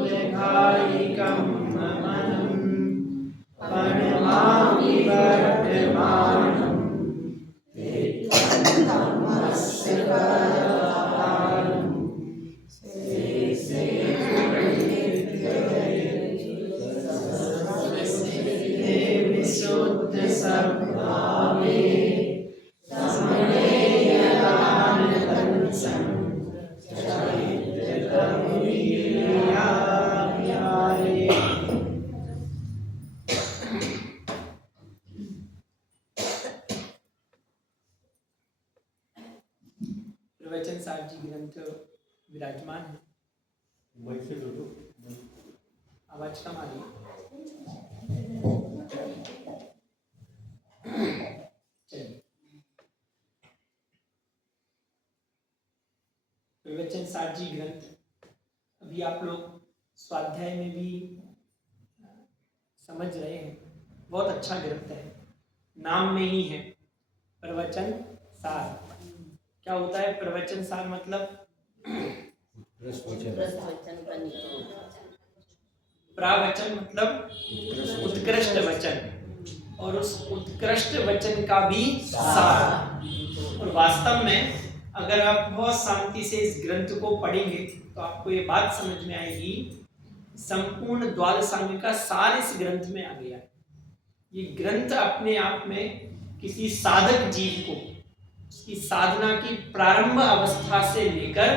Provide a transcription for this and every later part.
निघायिकं मनम् प्रणमामि वर्धमानं धम्मस्य परमाधारम् विशुद्ध सद्भावे प्रवचन सार जी ग्रंथ विराजमान है। आवाज कम आ रही है। प्रवचन सार जी ग्रंथ अभी आप लोग स्वाध्याय में भी समझ रहे हैं। बहुत अच्छा ग्रंथ है, नाम में ही है प्रवचन सार। क्या होता है प्रवचन सार? मतलब प्रवचन मतलब उत्कृष्ट वचन, और उस उत्कृष्ट वचन का भी सार। और वास्तव में अगर आप बहुत शांति से इस ग्रंथ को पढ़ेंगे तो आपको ये बात समझ में आएगी, संपूर्ण द्वादशांग का सार इस ग्रंथ में आ गया है। ये ग्रंथ अपने आप में किसी साधक जीव को उसकी साधना की प्रारंभ अवस्था से लेकर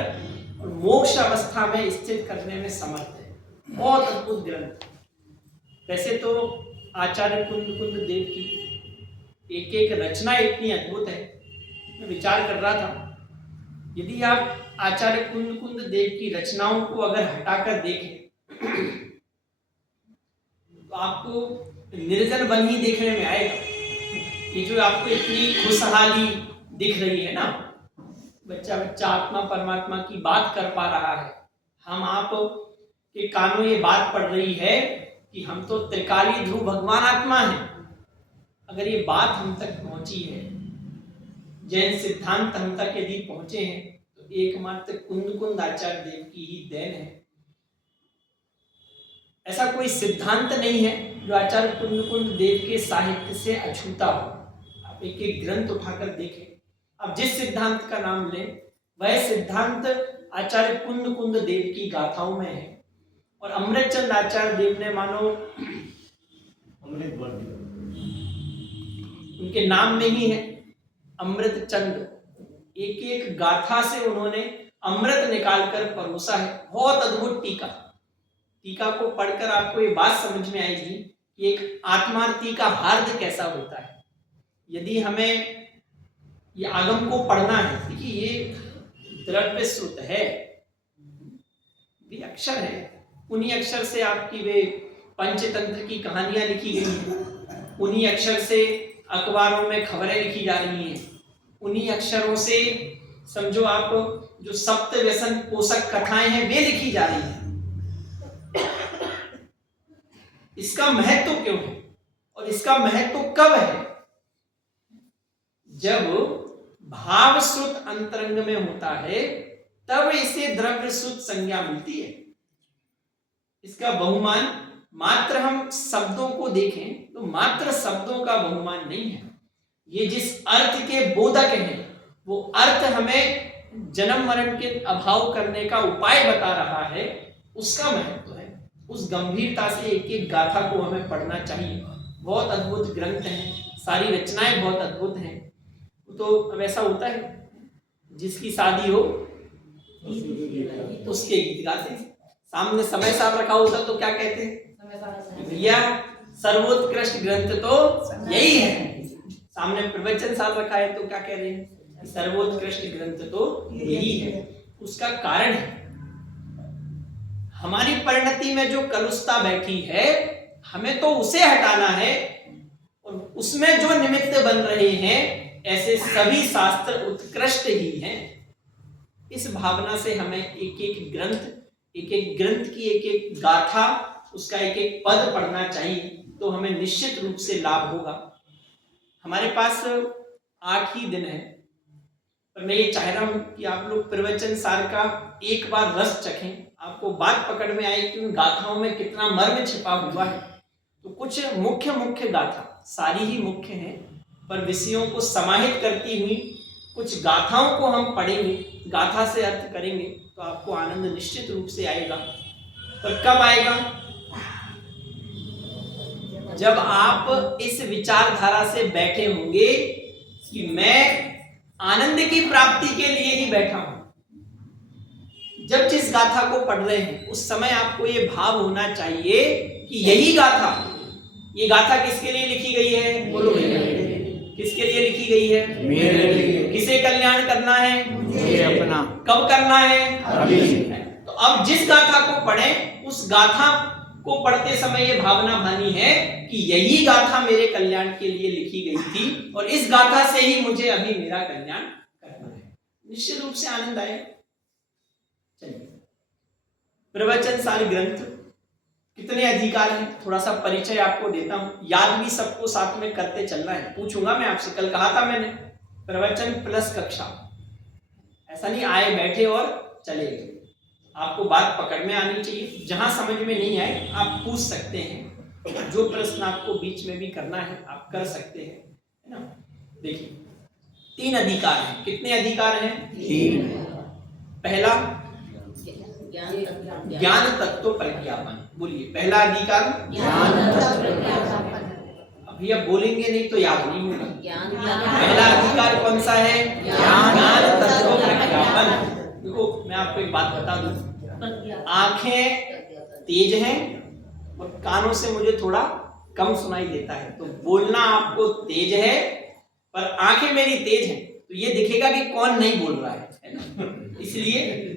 और मोक्ष अवस्था में स्थित करने में समर्थ है। बहुत अद्भुत ग्रंथ। वैसे तो आचार्य कुंद देव की एक एक रचना इतनी अद्भुत है। मैं विचार कर रहा था, यदि आप आचार्य कुंद देव की रचनाओं को अगर हटाकर देखें तो आपको निर्जन वन ही देखने में आएगा। ये जो आपको इतनी खुशहाली दिख रही है ना, बच्चा बच्चा आत्मा परमात्मा की बात कर पा रहा है, हम आप के कानों ये बात पड़ रही है कि हम तो त्रिकाली ध्रुव भगवान आत्मा हैं। अगर ये बात हम तक पहुंची है, जैन सिद्धांत हम तक यदि पहुंचे हैं, तो एकमात्र कुंद आचार्य देव की ही देन है। ऐसा कोई सिद्धांत नहीं है जो आचार्य कुंद देव के साहित्य से अछूता हो। आप एक एक ग्रंथ उठाकर देखें, अब जिस सिद्धांत का नाम लें वह सिद्धांत आचार्य कुंद देव की गाथाओं में है। और अमृतचंद आचार्य देव ने मानो उनके नाम में ही है अमृतचंद, एक एक गाथा से उन्होंने अमृत निकालकर परोसा है। बहुत अद्भुत टीका को पढ़कर आपको ये बात समझ में आएगी कि एक आत्मार्थी का हार्द कैसा होता है। यदि हमें ये आगम को पढ़ना है, देखिए ये द्रव्य श्रुत है, ये अक्षर है, उन्हीं अक्षर से आपकी वे पंचतंत्र की कहानियां लिखी गई हैं, उन्हीं अक्षर से अखबारों में खबरें लिखी जा रही हैं, उन्हीं अक्षरों से समझो आप जो सप्त व्यसन पोषक कथाएं हैं वे लिखी जा रही हैं। इसका महत्व क्यों है और इसका महत्व कब है? जब भाव श्रुत अंतरंग में होता है तब इसे द्रव्य श्रुत संज्ञा मिलती है। इसका बहुमान मात्र हम शब्दों को देखें तो मात्र शब्दों का बहुमान नहीं है। ये जिस अर्थ के बोधक हैं वो अर्थ हमें जन्म मरण के अभाव करने का उपाय बता रहा है, उसका महत्व है। उस गंभीरता से एक एक गाथा को हमें पढ़ना चाहिए। बहुत अद्भुत ग्रंथ हैं, सारी रचनाएं बहुत अद्भुत हैं। तो अब ऐसा होता है जिसकी शादी हो उसके गीत गाते हैं। सामने समय साहब रखा होता तो क्या कहते हैं? भैया सर्वोत्कृष्ट ग्रंथ तो यही है। सामने प्रवचन साहब रखा है तो क्या कह रहे हैं? सर्वोत्कृष्ट ग्रंथ तो यही है। उसका कारण है हमारी परिणति में जो कलुषता बैठी है, हमें तो उसे हटाना है। और उसमें जो निमित्त बन रहे हैं ऐसे सभी शास्त्र उत्कृष्ट ही हैं। इस भावना से हमें एक एक ग्रंथ की एक एक गाथा, उसका एक एक पद पढ़ना चाहिए, तो हमें निश्चित रूप से लाभ होगा। हमारे पास 8 ही दिन है, पर मैं ये चाह रहा हूं कि आप लोग प्रवचन सार का एक बार रस चखें। आपको बात पकड़ में आई कि उन गाथाओं में कितना मर्म छिपा हुआ है। तो कुछ मुख्य गाथा, सारी ही मुख्य हैं, पर विषयों को समाहित करती हुई कुछ गाथाओं को हम पढ़ेंगे, गाथा से अर्थ करेंगे, तो आपको आनंद निश्चित रूप से आएगा। पर कब आएगा? जब आप इस विचारधारा से बैठे होंगे कि मैं आनंद की प्राप्ति के लिए ही बैठा हूं। जब जिस गाथा को पढ़ रहे हैं उस समय आपको ये भाव होना चाहिए कि यही गाथा, ये गाथा किसके लिए लिखी गई है? बोलो भैया, किसके लिए लिखी गई है? मेरे लिए। किसे कल्याण करना है? मुझे अपना। कब करना है? अभी। तो अब जिस गाथा को पढ़ें, उस गाथा को पढ़ते समय ये भावना भानी है कि यही गाथा मेरे कल्याण के लिए लिखी गई थी और इस गाथा से ही मुझे अभी मेरा कल्याण करना है। निश्चित रूप से आनंद आए। चलिए, प्रवचन सार ग्रंथ कितने अधिकार हैं, थोड़ा सा परिचय आपको देता हूं। याद भी सबको साथ में करते चलना है। पूछूंगा मैं आपसे, कल कहा था मैंने प्रवचन प्लस कक्षा, ऐसा नहीं आए बैठे और चले गए। आपको बात पकड़ में आनी चाहिए। जहां समझ में नहीं आए आप पूछ सकते हैं, जो प्रश्न आपको बीच में भी करना है आप कर सकते हैं, है ना। देखिए, 3 अधिकार हैं। कितने अधिकार हैं? 3। पहला ज्ञान तत्व प्रज्ञापन। बोलिए, पहला अधिकार ज्ञान तत्व प्रज्ञापन। अभी अब बोलेंगे नहीं तो याद नहीं होगा। पहला अधिकार कौन सा है? ज्ञान तत्व प्रज्ञापन। देखो, मैं आपको एक बात बता दूं, आंखें तेज हैं और कानों से मुझे थोड़ा कम सुनाई देता है, तो बोलना आपको तेज है पर आंखें मेरी तेज हैं, तो ये दिखेगा कि कौन नहीं बोल रहा है ना। इसलिए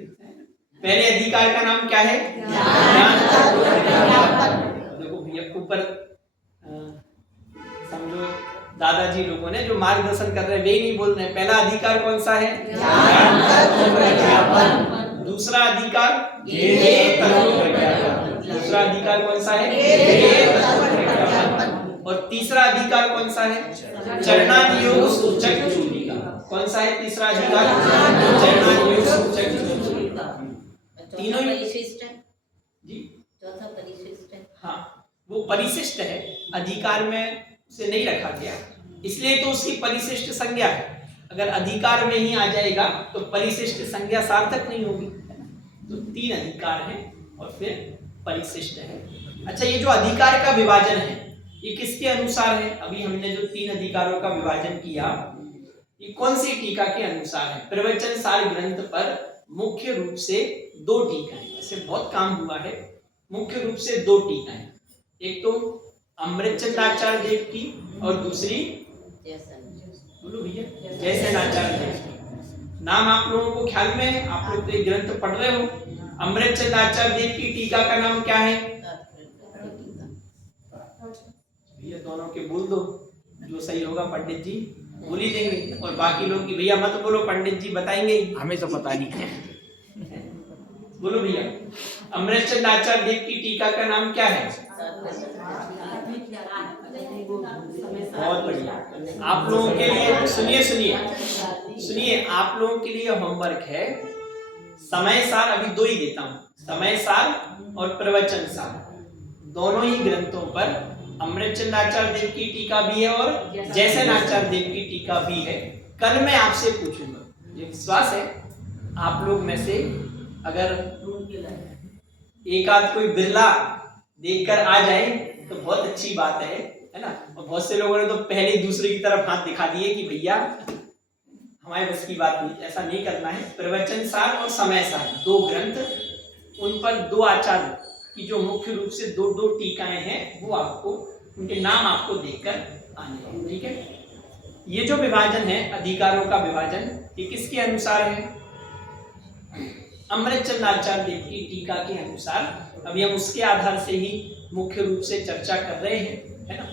पहले अधिकार का नाम क्या है? ज्ञान तत्व प्रज्ञापन। देखो भैया, ऊपर समझो दादाजी लोगों ने जो मार्गदर्शन कर रहे हैं वे नहीं बोल रहे हैं। पहला अधिकार कौन सा है? ज्ञान तत्व प्रज्ञापन। दूसरा अधिकार ज्ञेय तत्व प्रज्ञापन। दूसरा अधिकार कौन सा है? ज्ञेय तत्व प्रज्ञापन। और तीसरा अधिकार कौन सा है? चरणानुयोग सूचक चूलिका। कौन सा है तीसरा अधिकार? चरणानुयोग सूचक चूलिका। तीनों परिशिष्ट है जी, चौथा परिशिष्ट है। हाँ, वो परिशिष्ट है, अधिकार में उसे नहीं रखा गया, इसलिए तो उसकी परिशिष्ट संज्ञा है। अगर अधिकार में ही आ जाएगा तो परिशिष्ट संज्ञा सार्थक नहीं होगी। तो 3 अधिकार हैं और फिर परिशिष्ट है। अच्छा, ये जो अधिकार का विभाजन है ये किसके अनुसार है? अभी हमने जो 3 अधिकारों का विभाजन किया, ये कौन सी टीका के अनुसार है? प्रवचन सार ग्रंथ पर मुख्य रूप से 2 टीकाएं, ऐसे बहुत काम हुआ है। मुख्य रूप से 2 टीकाएं, एक तो अमृतचंद आचार्य देव की और दूसरी बोलो भैया जयसेन आचार्य देव की। नाम आप लोगों को ख्याल में है, आप लोग तो ग्रंथ पढ़ रहे हो। अमृतचंद आचार्य देव की टीका का नाम क्या है? भैया दोनों के बोल दो, जो सही होगा पंडित जी बोल ही देंगे, और बाकी लोग की भैया मत बोलो, पंडित जी बताएंगे। हमें तो पता नहीं। बोलो भैया, अमृतचंद आचार्य देव की टीका का नाम क्या है? बहुत बढ़िया। आप लोगों के लिए सुनिए, आप लोगों के लिए होमवर्क है। समय सार अभी 2 ही देता हूँ, समय सार और प्रवचन सार, दोनों ही ग्रंथों पर अमृतचंद आचार्य देव की टीका भी है और जयसेन आचार्य देव की टीका भी है। कल मैं आपसे पूछूंगा, ये विश्वास है आप लोग में से अगर एक आध कोई बिरला देखकर आ जाए तो बहुत अच्छी बात है ना। और बहुत से लोगों ने तो पहले दूसरे की तरफ हाथ दिखा दिए कि भैया हमारे बस की बात नहीं, ऐसा नहीं करना है। प्रवचन सार और समय सार 2 ग्रंथ, उन पर 2 आचार्य की जो मुख्य रूप से 2 टीकाएं हैं, वो आपको उनके नाम आपको देखकर आने हैं, ठीक है। ये जो विभाजन है अधिकारों का विभाजन, ये किसके अनुसार है? अमृतचंद आचार्य देव की टीका के अनुसार। अभी हम उसके आधार से ही मुख्य रूप से चर्चा कर रहे हैं, है ना।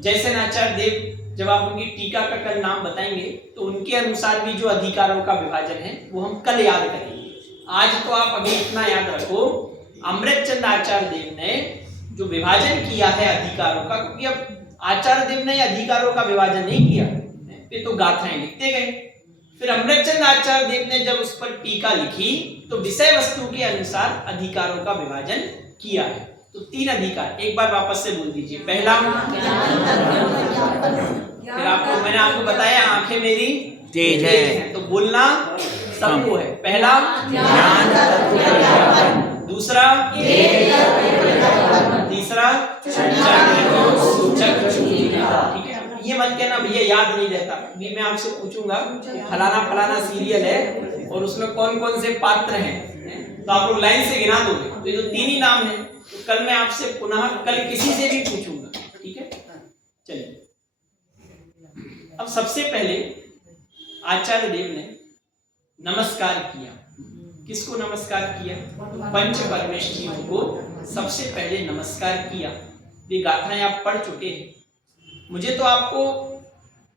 जयसेन आचार्य देव, जब आप उनकी टीका का कल नाम बताएंगे तो उनके अनुसार भी जो अधिकारों का विभाजन है वो हम कल याद करेंगे। आज तो आप अभी इतना याद रखो, अमृतचंद आचार्य देव ने जो विभाजन किया है अधिकारों का, क्योंकि अब आचार्य देव ने अधिकारों का विभाजन नहीं किया, ये तो गाथाएं लिखते गए, फिर अमृतचंद आचार्य देव ने जब उस पर टीका लिखी तो विषय वस्तु के अनुसार अधिकारों का विभाजन किया है। तो 3 अधिकार एक बार वापस से बोल दीजिए। पहला, फिर आपको मैंने आपको बताया आंखें मेरी तेज है। तो बोलना सबको है। पहला ज्ञान तत्व प्रज्ञापन। दूसरा, तीसरा सूचक। ठीक है, ये मत कहना भैया याद नहीं रहता। भी मैं आपसे पूछूंगा फलाना फलाना सीरियल है और उसमें कौन कौन से पात्र हैं, तो आप लोग लाइन से गिना दोगे। तो ये जो 3 ही नाम है, तो कल मैं आपसे पुनः कल किसी से भी पूछूंगा। ठीक है, चलिए। अब सबसे पहले आचार्य देव ने नमस्कार किया। किसको नमस्कार किया? पंच परमेष्ठियों को सबसे पहले नमस्कार किया। ये गाथाएं आप पढ़ चुके हैं। मुझे तो आपको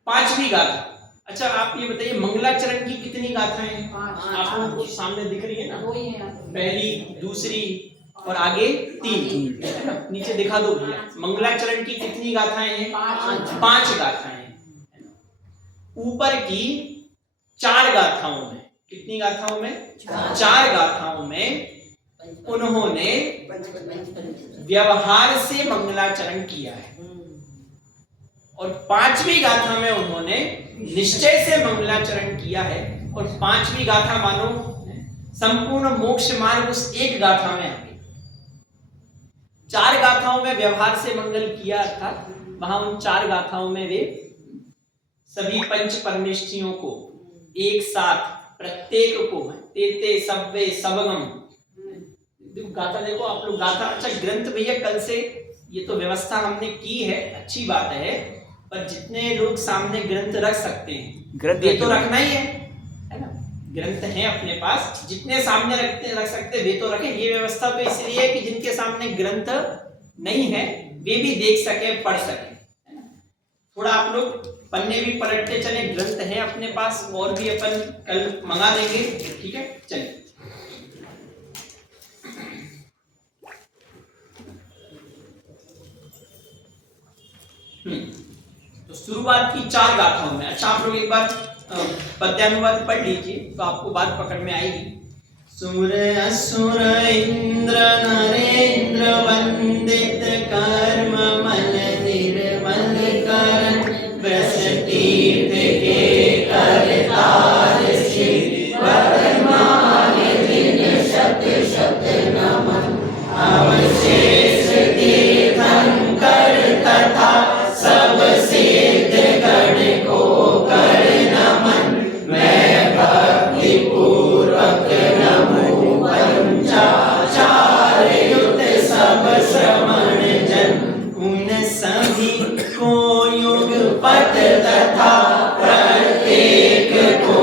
5वीं गाथा, अच्छा आप ये बताइए मंगलाचरण की कितनी गाथाएं हैं? आप लोगों को सामने दिख रही है ना, पहली, दूसरी और आगे 3। नीचे दिखा दो भैया। मंगलाचरण की कितनी गाथाएं हैं? 5 गाथाएं हैं। ऊपर की 4 गाथाओं में, कितनी गाथाओं में? 4 गाथाओं में उन्होंने व्यवहार से मंगलाचरण किया है और 5वीं गाथा में उन्होंने निश्चय से मंगलाचरण किया है। और 5वीं गाथा मानो संपूर्ण मोक्ष मार्ग उस एक गाथा में आ गई। 4 गाथाओं में व्यवहार से मंगल किया था, वहां उन 4 गाथाओं में वे सभी पंच परमेष्ठियों को एक साथ प्रत्येक को तेते सब्वे सबगम, गाथा देखो आप लोग गाथा। अच्छा ग्रंथ भैया कल से ये तो व्यवस्था हमने की है, अच्छी बात है, पर जितने लोग सामने ग्रंथ रख सकते हैं ग्रंथ ये तो रखना ही है ना। ग्रंथ हैं अपने पास, जितने सामने रख सकते वे तो रखें। ये व्यवस्था तो इसलिए है कि जिनके सामने ग्रंथ नहीं है वे भी देख सके, पढ़ सके। थोड़ा आप लोग पन्ने भी पलटते चले, ग्रंथ है अपने पास और भी अपन कल मंगा देंगे। ठीक है, चलिए। तो शुरुआत की 4 गाथाओं में, अच्छा आप लोग एक बार पद्यानुवाद पढ़ लीजिए तो आपको बात पकड़ में आएगी। सुर असुर इंद्र नरेंद्र वंदित कर्म मल निर्मल करण वृष तीर्थ के करतार श्री वर्तमान दिन शत शत नमन अवशेष तीर्थंकर तथा सब सिद्ध गण को कर नमन। मैं भक्ति पूर्वक नमो पंचाचार युक्त सब श्रवण जन उन सभी को युग पथ तथा प्रत्येक को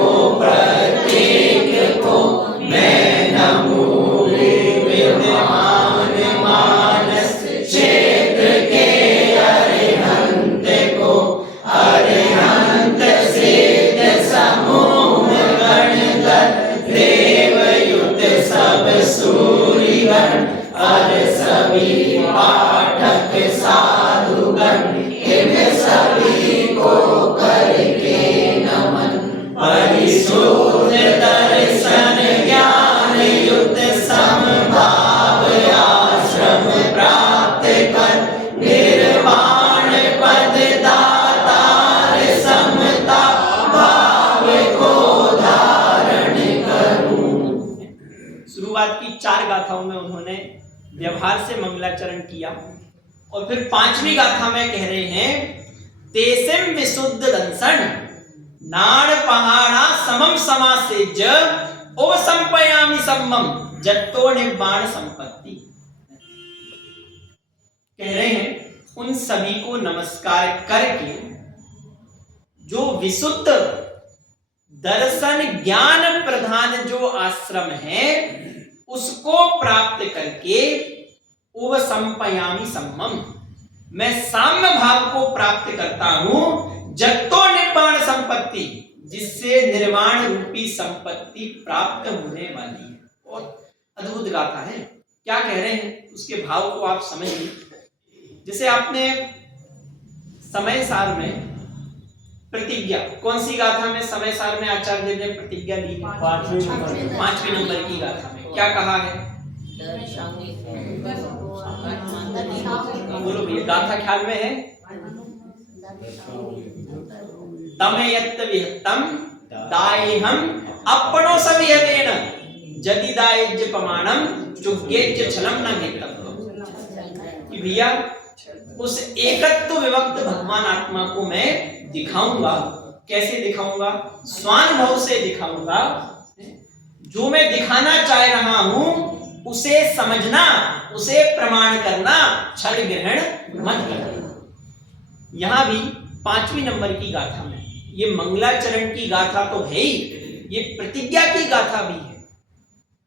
मैं नमो विद्यमान मानस क्षेत्र के अरिहंत को अरिहंत सिद्ध समूह गणगण देवयुत सब सूर्यगण और सभी पाठक साधुगण इन सभी को करके नमन। परिशुद्ध दर्शन ज्ञान युक्त समभाव आश्रम प्राप्त कर निर्वाण पद दातार समता भाव को धारण करूं। शुरुआत की 4 गाथाओं में उन्होंने व्यवहार से मंगलाचरण किया और फिर 5वीं गाथा में कह रहे हैं तेसिम विशुद्ध दंसन नाड़ पहाड़ा समम समासेज ओ संपयामि सम्मम जत्तो निर्वाण संपत्ति। कह रहे हैं उन सभी को नमस्कार करके जो विशुद्ध दर्शन ज्ञान प्रधान जो आश्रम है उसको प्राप्त करके उव संपयामि सम्मम, मैं साम्य भाव को प्राप्त करता हूं जत्तो निर्वाण संपत्ति, जिससे निर्वाण रूपी संपत्ति प्राप्त होने वाली है। और अद्भुत गाथा है। क्या कह रहे हैं उसके भाव को आप समझिए। जैसे आपने समय सार में प्रतिज्ञा। कौन सी गाथा में समय सार में आचार्य देव ने प्रतिज्ञा ली है? 5वें नंबर की गाथा में क्या कहा है? बोलो भैया, गाथा ख्याल में है? तमेयत्त विहत्तम दायेहम अपनो सविहतेन जदि दायज्य प्रमाणम चुग्येज्य छलम न घेतम। कि भैया उस एकत्व विभक्त भगवान आत्मा को मैं दिखाऊंगा। कैसे दिखाऊंगा? स्वानुभव से दिखाऊंगा। जो मैं दिखाना चाह रहा हूं उसे समझना, उसे प्रमाण करना, छल ग्रहण मत करना। यहां भी 5वीं नंबर की गाथा में ये मंगलाचरण की गाथा तो है ही, ये प्रतिज्ञा की गाथा भी है।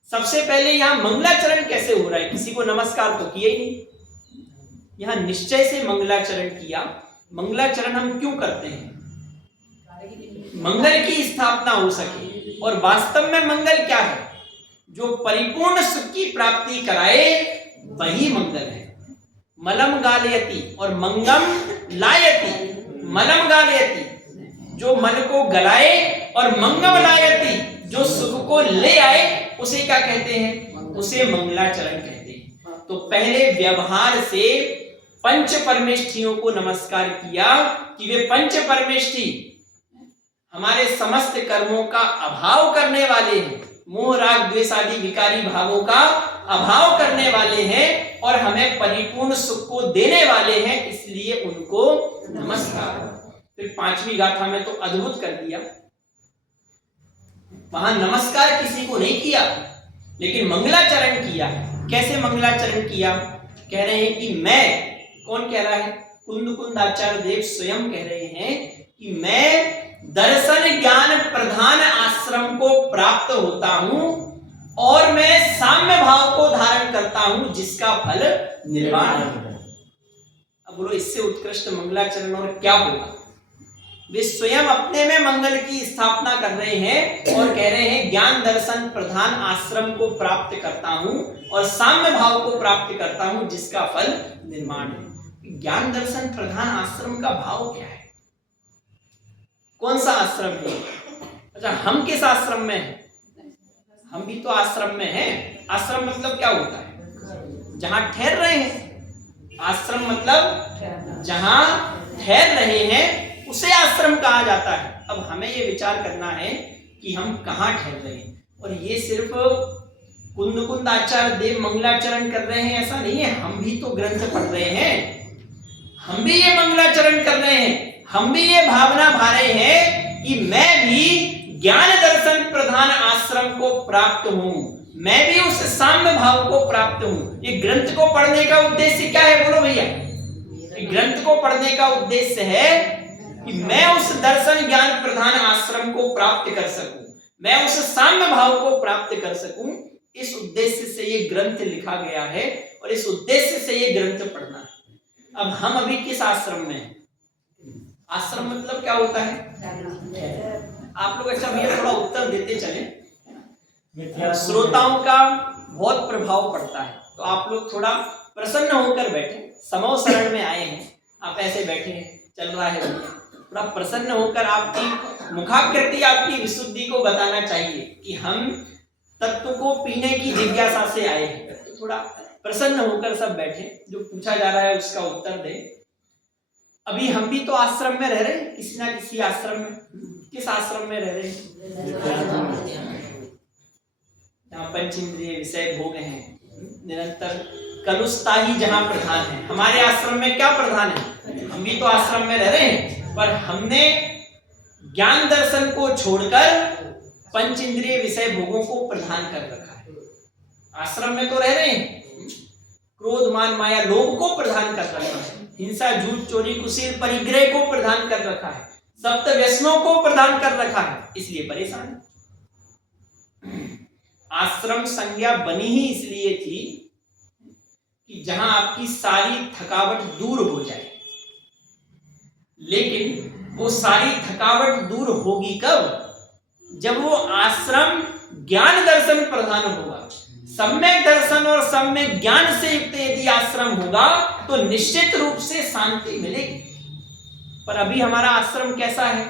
सबसे पहले यहां मंगलाचरण कैसे हो रहा है? किसी को नमस्कार तो किया ही नहीं, यहां निश्चय से मंगलाचरण किया। मंगलाचरण हम क्यों करते हैं? मंगल की स्थापना हो सके। और वास्तव में मंगल क्या है? जो परिपूर्ण सुख की प्राप्ति कराए वही मंगल है। मलम गालयति और मंगम लायति। मलम गालयति जो मन को गलाए और मंगम लायति जो सुख को ले आए, उसे क्या कहते हैं? उसे मंगलाचरण कहते हैं। तो पहले व्यवहार से पंच परमेष्ठियों को नमस्कार किया कि वे पंच परमेष्ठी हमारे समस्त कर्मों का अभाव करने वाले हैं, मोह राग द्वेष आदि विकारी भावों का अभाव करने वाले हैं और हमें परिपूर्ण सुख को देने वाले हैं, इसलिए उनको नमस्कार। फिर 5वीं गाथा में तो अद्भुत कर दिया। वहां नमस्कार किसी को नहीं किया, लेकिन मंगलाचरण किया। कैसे मंगलाचरण किया? कह रहे हैं कि मैं, कौन कह रहा है? कुंद आचार्य देव स्वयं कह रहे हैं कि मैं दर्शन ज्ञान प्रधान आश्रम को प्राप्त होता हूं और मैं साम्य भाव को धारण करता हूं जिसका फल निर्वाण है। अब बोलो, इससे उत्कृष्ट मंगलाचरण और क्या होगा? वे स्वयं अपने में मंगल की स्थापना कर रहे हैं और कह रहे हैं ज्ञान दर्शन प्रधान आश्रम को प्राप्त करता हूं और साम्य भाव को प्राप्त करता हूं जिसका फल निर्माण है। ज्ञान दर्शन प्रधान आश्रम का भाव क्या है? कौन सा आश्रम है? अच्छा, हम किस आश्रम में हैं? हम भी तो आश्रम में हैं। आश्रम मतलब क्या होता है? जहां ठहर रहे हैं। आश्रम मतलब जहां ठहर रहे हैं उसे आश्रम कहा जाता है। अब हमें ये विचार करना है कि हम कहाँ ठहर रहे हैं। और ये सिर्फ कुंद आचार्य देव मंगलाचरण कर रहे हैं ऐसा नहीं है, हम भी तो ग्रंथ पढ़ रहे हैं, हम भी ये मंगलाचरण कर रहे हैं, हम भी ये भावना भा रहे हैं कि मैं भी ज्ञान दर्शन प्रधान आश्रम को प्राप्त हूं, मैं भी उस साम्य भाव को प्राप्त हूं। ये ग्रंथ को पढ़ने का उद्देश्य क्या है? बोलो भैया, ग्रंथ को पढ़ने का उद्देश्य है कि मैं उस दर्शन ज्ञान प्रधान आश्रम को प्राप्त कर सकूं, मैं उस साम्य भाव को प्राप्त कर सकूं। इस उद्देश्य से ये ग्रंथ लिखा गया है और इस उद्देश्य से ये ग्रंथ पढ़ना है। अब हम अभी किस आश्रम में हैं? आश्रम मतलब क्या होता है? आप लोग अच्छा भैया थोड़ा उत्तर देते चले, श्रोताओं का बहुत प्रभाव पड़ता है। तो आप लोग थोड़ा प्रसन्न होकर बैठे, समव शरण में आए हैं, आप ऐसे बैठे हैं, चल रहा है भैया, थोड़ा प्रसन्न होकर आपकी मुखाकृति आपकी विशुद्धि को बताना चाहिए कि हम तत्व को पीने की जिज्ञासा से आए हैं। तो थोड़ा प्रसन्न होकर सब बैठे, जो पूछा जा रहा है उसका उत्तर दे। अभी हम भी तो आश्रम में रह रहे हैं, किसी ना किसी आश्रम में। किस आश्रम में रह रहे हैं? जहाँ पंच इंद्रिय विषय भोग हैं, निरंतर कलुषता ही जहाँ प्रधान है। हमारे आश्रम में क्या प्रधान है? हम भी तो आश्रम में रह रहे हैं, पर हमने ज्ञान दर्शन को छोड़कर पंच इंद्रिय विषय भोगों को प्रधान कर रखा है। आश्रम में तो रह रहे हैं, क्रोध मान माया लोभ को प्रधान कर रखा है, हिंसा झूठ चोरी कुशील परिग्रह को प्रधान कर रखा है, सप्त व्यसनों को प्रदान कर रखा है, इसलिए परेशान। आश्रम संज्ञा बनी ही इसलिए थी कि जहां आपकी सारी थकावट दूर हो जाए। लेकिन वो सारी थकावट दूर होगी कब? जब वो आश्रम ज्ञान दर्शन प्रधान होगा। सम्यक दर्शन और सम्यक ज्ञान से युक्त यदि आश्रम होगा तो निश्चित रूप से शांति मिलेगी। पर अभी हमारा आश्रम कैसा है?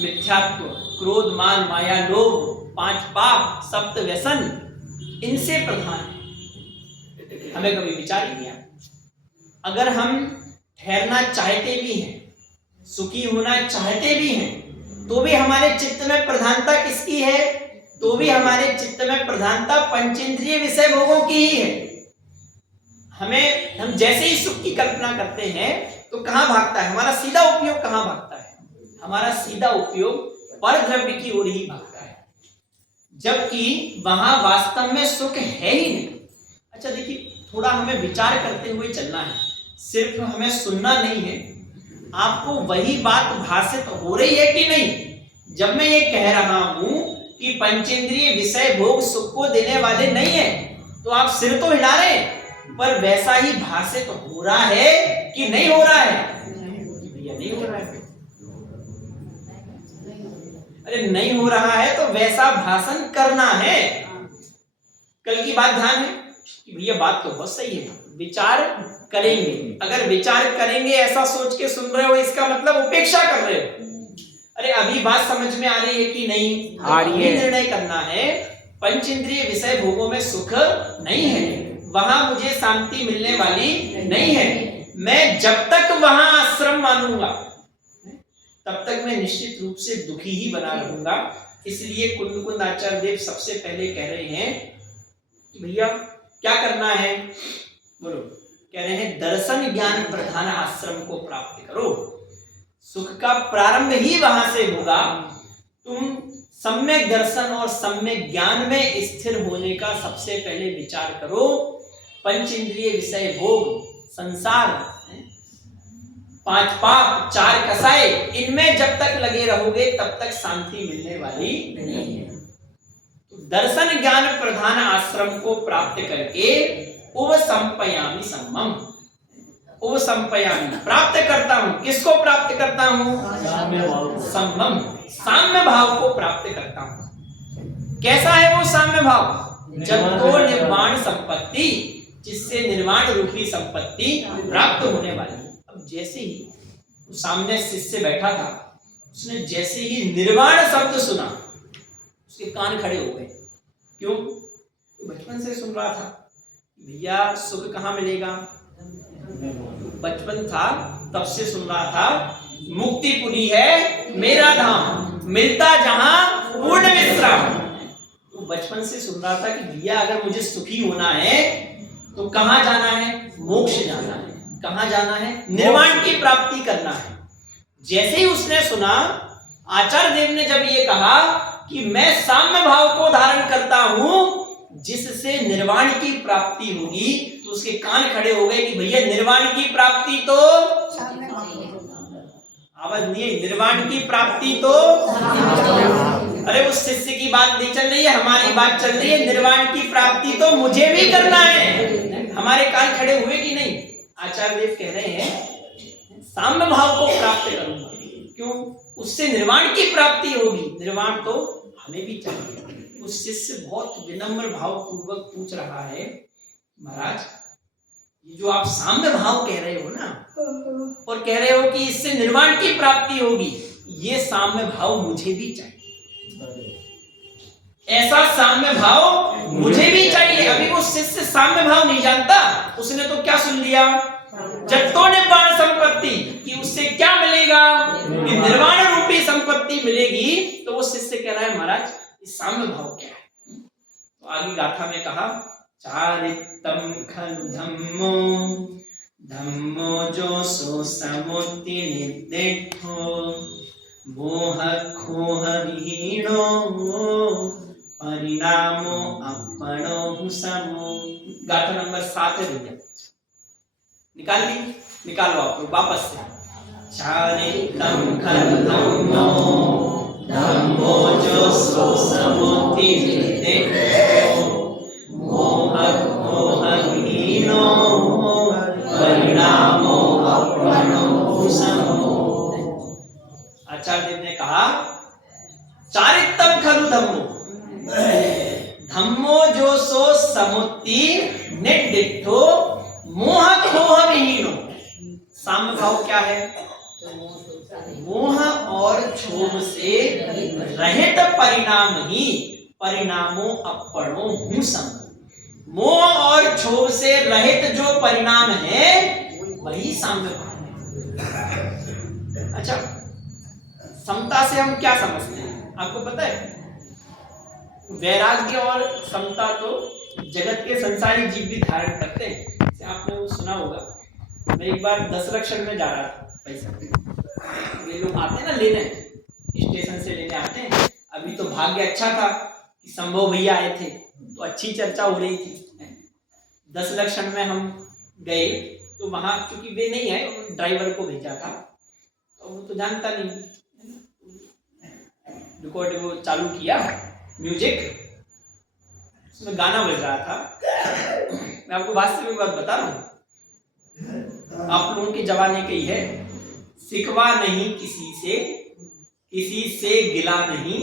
मिथ्यात्व, क्रोध, मान, माया, लोभ, 5 पाप, 7 व्यसन, इनसे प्रधान है। हमें कभी विचार ही किया? अगर हम ठहरना चाहते भी हैं, सुखी होना चाहते भी हैं, तो भी हमारे चित्त में प्रधानता किसकी है? तो भी हमारे चित्त में प्रधानता पंचेंद्रिय विषय भोगों की ही है। हम जैसे ही सुख की कल्पना करते हैं तो कहां भागता है हमारा सीधा उपयोग? कहां भागता है हमारा सीधा उपयोग? पर द्रव्य की ओर ही भागता है, जबकि वहां वास्तव में सुख है ही नहीं। अच्छा देखिए, थोड़ा हमें विचार करते हुए चलना है, सिर्फ हमें सुनना नहीं है। आपको वही बात भाषित हो रही है कि नहीं? जब मैं ये कह रहा हूं कि पंचेंद्रिय विषय भोग सुख को देने वाले नहीं है, तो आप सिर तो हिला रहे हैं, पर वैसा ही भाषित हो रहा है कि नहीं हो रहा है? भैया नहीं हो रहा है। अरे नहीं हो रहा है तो वैसा भाषण करना है। कल की बात ध्यान है कि भैया बात तो बहुत सही है, विचार करेंगे। अगर विचार करेंगे ऐसा सोच के सुन रहे हो, इसका मतलब उपेक्षा कर रहे हो। अरे अभी बात समझ में आ रही है कि नहीं? आ रही है। निर्णय करना है, पंचेंद्रिय विषय भोगों में सुख नहीं है, वहां मुझे शांति मिलने वाली नहीं है। मैं जब तक वहां आश्रम मानूंगा तब तक मैं निश्चित रूप से दुखी ही बना रहूंगा। इसलिए कुंद आचार्य देव सबसे पहले कह रहे हैं कि भैया क्या करना है? बोलो। कह रहे हैं दर्शन ज्ञान प्रधान आश्रम को प्राप्त करो। सुख का प्रारंभ ही वहां से होगा। तुम सम्यक दर्शन और सम्यक ज्ञान में स्थिर होने का सबसे पहले विचार करो। पंचेंद्रिय विषय भोग, संसार, 5 पाप, 4 कसाए, इनमें जब तक लगे रहोगे तब तक शांति मिलने वाली नहीं है। तो दर्शन ज्ञान प्रधान आश्रम को प्राप्त करके उपसंपयामि सम्मम, उपसंपयामि प्राप्त करता हूं। किसको प्राप्त करता हूं? सम्मम, साम्य भाव को प्राप्त करता हूं। कैसा है वो साम्य भाव? जब तो निर्वाण संपत्ति, जिससे निर्वाण रूपी संपत्ति प्राप्त होने वाली है। अब जैसे ही सामने शिष्य बैठा था, उसने जैसे ही निर्वाण शब्द सुना, उसके कान खड़े हो गए। क्यों? बचपन से सुन रहा था भैया सुख कहाँ मिलेगा। बचपन था तब से सुन रहा था मुक्तिपुरी है मेरा धाम, मिलता जहां पूर्ण विश्राम। तो बचपन से सुन रहा था कि भैया अगर मुझे सुखी होना है तो कहां जाना है? मोक्ष जाना है। कहां जाना है? निर्वाण की प्राप्ति करना है। जैसे ही उसने सुना, आचार्य देव ने जब ये कहा कि मैं साम्य भाव को धारण करता हूं जिससे निर्वाण की प्राप्ति होगी, तो उसके कान खड़े हो गए कि भैया निर्वाण की प्राप्ति तो आवाज नहीं है, निर्वाण की प्राप्ति तो अरे उस शिष्य की बात नहीं चल रही है, हमारी बात चल रही है। निर्वाण की प्राप्ति तो मुझे भी करना है। हमारे कान खड़े हुए कि नहीं? आचार्य देव कह रहे हैं साम्य भाव को प्राप्त करूंगा। क्यों? उससे निर्वाण की प्राप्ति होगी। निर्वाण तो हमें भी चाहिए। उस शिष्य बहुत विनम्र भाव पूर्वक पूछ रहा है, महाराज ये जो आप साम्य भाव कह रहे हो ना, और कह रहे हो कि इससे निर्वाण की प्राप्ति होगी, ये साम्य भाव मुझे भी चाहिए। ऐसा साम्य भाव मुझे भी चाहिए। अभी वो शिष्य साम्य भाव नहीं जानता, उसने तो क्या सुन लिया? जब तो निर्वाण संपत्ति, कि उससे क्या मिलेगा? कि निर्वाण रूपी संपत्ति मिलेगी। तो वो शिष्य कह रहा है महाराज इस साम्य भाव क्या है? तो आगे गाथा में कहा चारित्तम खलु धम्मो, धम्मो जो सो समुत्ति निर्दिष्टो, मोह खोह विहीनो, परिणामो अपनो समो। गाथा नंबर 7 है भैया, निकाल ली? निकालो आप लोग वापस से। चारित्तम खलु धम्मो, धम्मो जो सो समुत्ति निर्दिष्टो, मोह खोह विहीनो, परिणामो अपनो समो। आचार्य देव ने कहा चारित्तम खलु धम्मो, धम्मो जो सो समुत्ति निर्दिष्टो, मोह खोह विहीनो। साम्य भाव क्या है? मोह और क्षोभ से रहित परिणाम ही परिणामों अपरणों हूँ सम। मोह और क्षोभ से रहित जो परिणाम है वही साम्य भाव है। अच्छा, समता से हम क्या समझते हैं आपको पता है? वैराग्य और समता तो जगत के संसारी जीव भी धारण करते हैं। जैसे आपने वो सुना होगा, मैं एक बार 10 लक्षण में जा रहा था पैसा, ये लोग आते ना लेने, स्टेशन से लेने आते हैं। अभी तो भाग्य अच्छा था कि संभव भैया आए थे तो अच्छी चर्चा हो रही थी। 10 लक्षण में हम गए तो वहां क्योंकि वे नहीं आए, ड्राइवर को भेजा था तो वो तो जानता नहीं, रिकॉर्ड वो चालू किया म्यूजिक, उसमें गाना बज रहा था। मैं आपको वास्तविक बात बता रहा हूँ, आप लोगों के जमाने की है, सिकवा नहीं किसी से गिला नहीं,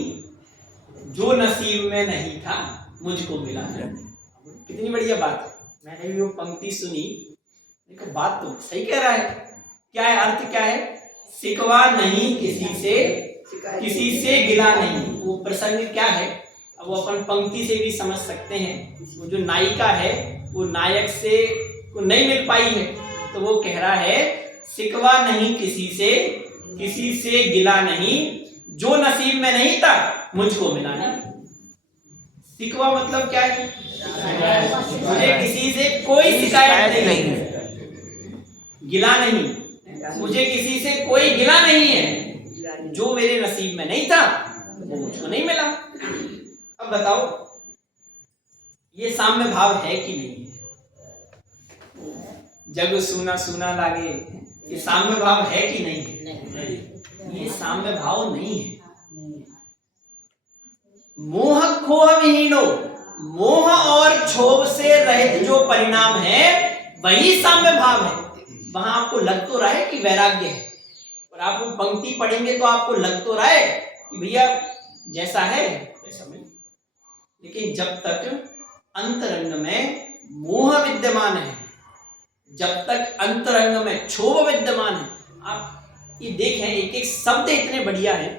जो नसीब में नहीं था मुझको मिला नहीं। कितनी बढ़िया बात है। मैंने भी वो पंक्ति सुनी, देखो बात तो सही कह रहा है। क्या है अर्थ, क्या है? सिकवा नहीं किसी से गिला नहीं। वो प्रसंग क्या है अब वो अपन पंक्ति से भी समझ सकते हैं। वो जो नायिका है वो नायक से को नहीं मिल पाई है तो वो कह रहा है सिकवा नहीं किसी से गिला नहीं, जो नसीब में नहीं था मुझको मिला नहीं। सिकवा मतलब क्या है? मुझे किसी से कोई शिकायत नहीं, गिला नहीं, मुझे किसी से कोई गिला नहीं है, जो मेरे नसीब में नहीं था वो मुझको नहीं मिला। अब बताओ ये साम्य भाव है कि नहीं? जग सुना सुना लागे, ये साम्य भाव है कि नहीं? ये साम्य भाव नहीं है। मोह खोह विहीनो, मोह और क्षोभ से रहित जो परिणाम है वही साम्य भाव है। वहां आपको लग तो रहा है कि वैराग्य है, और आप वो पंक्ति पढ़ेंगे तो आपको लग तो रहा है कि भैया जैसा है वैसा नहीं। लेकिन जब तक अंतरंग में मोह विद्यमान है, जब तक अंतरंग में क्षोभ विद्यमान है, आप ये देखें एक एक शब्द इतने बढ़िया है।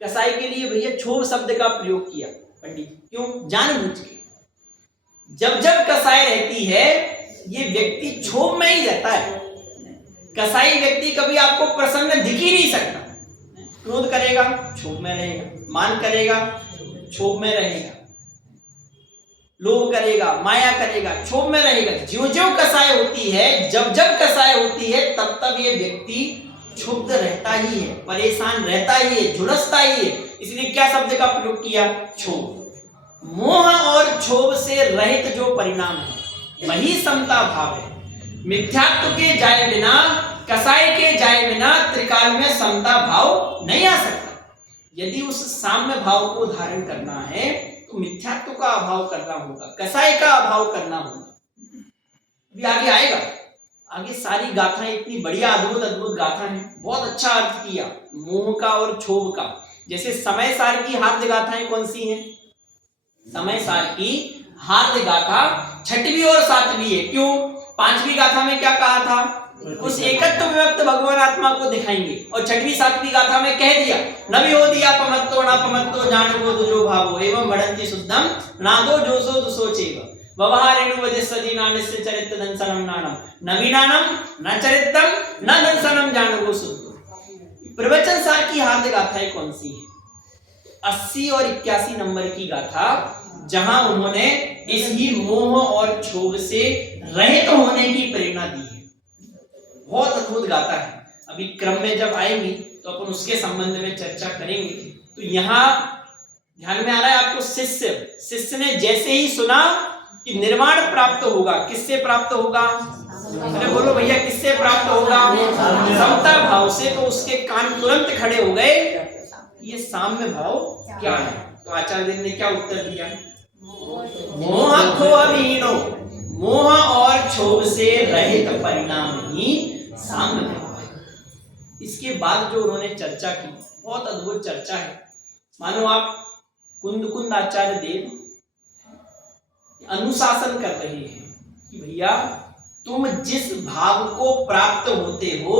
कसाई के लिए भैया क्षोभ शब्द का प्रयोग किया पंडित, क्यों? जानबूझ के। जब जब कसाई रहती है ये व्यक्ति क्षोभ में ही रहता है। कसाई व्यक्ति कभी आपको प्रसन्न दिख ही नहीं सकता। क्रोध करेगा क्षोभ में रहेगा, मान करेगा क्षोभ में रहेगा, लोभ करेगा, माया करेगा, क्षोभ में रहेगा। ज्यों ज्यों कसाय होती है, जब जब कसाय होती है तब तब ये व्यक्ति क्षुब्ध रहता ही है, परेशान रहता ही है, झुलसता ही है। इसलिए क्या शब्द का प्रयोग किया? क्षोभ। मोह और क्षोभ से रहित जो परिणाम है वही समता भाव है। मिथ्यात्व के जाए बिना, कसाय के जाए बिना त्रिकाल में समता भाव नहीं आ सकता। यदि उस साम्य भाव को धारण करना है तो मिथ्यात्व का अभाव करना होगा, कसाय का अभाव करना होगा। अभी आगे आएगा, आगे सारी गाथाएं इतनी बढ़िया अद्भुत अद्भुत गाथा है। बहुत अच्छा अर्थ किया मोह का और क्षोभ का। जैसे समय सार की हार्द गाथाएं कौन सी हैं? समय सार की हार्द गाथा 6वीं और 7वीं है। क्यों? 5वीं गाथा में क्या कहा था? उस एकत्व विभक्त भगवान आत्मा को दिखाएंगे, और 6वीं 7वीं गाथा में कह दिया नभी हो दिया पमत्तो ना पमत्तो जानो जो भावो एवं बढ़ंती शुद्धम नादो जोसो दुसोचेव व्यवहारेणु वजस्सदी नानस्य चरित्र दंसनम नानम नवीनानम न चरित्रम न दंसनम जानो शुद्ध। प्रवचन सार की हार्द गाथाएं कौन सी है? 80 और 81 नंबर की गाथा, जहां उन्होंने इसी मोह और क्षोभ से रहित होने की प्रेरणा दी है। बहुत अद्भुत गाथा है। अभी क्रम में जब आएंगी तो अपन उसके संबंध में चर्चा करेंगे। तो यहाँ ध्यान में आ रहा है आपको, शिष्य ने जैसे ही सुना कि निर्वाण प्राप्त होगा, किससे प्राप्त होगा? अरे बोलो भैया किससे प्राप्त होगा? समता भाव से। तो उसके कान तुरंत खड़े हो गए, ये साम्य भाव क्या है? तो आचार्य ने क्या उत्तर दिया? मोह खोह विहीनो, मोह और क्षोभ से रहित परिणाम ही साम्य भाव है। इसके बाद जो उन्होंने चर्चा की, बहुत अद्भुत चर्चा है। मानो आप कुंद आचार्य देव अनुशासन कर रहे हैं कि भैया तुम जिस भाव को प्राप्त होते हो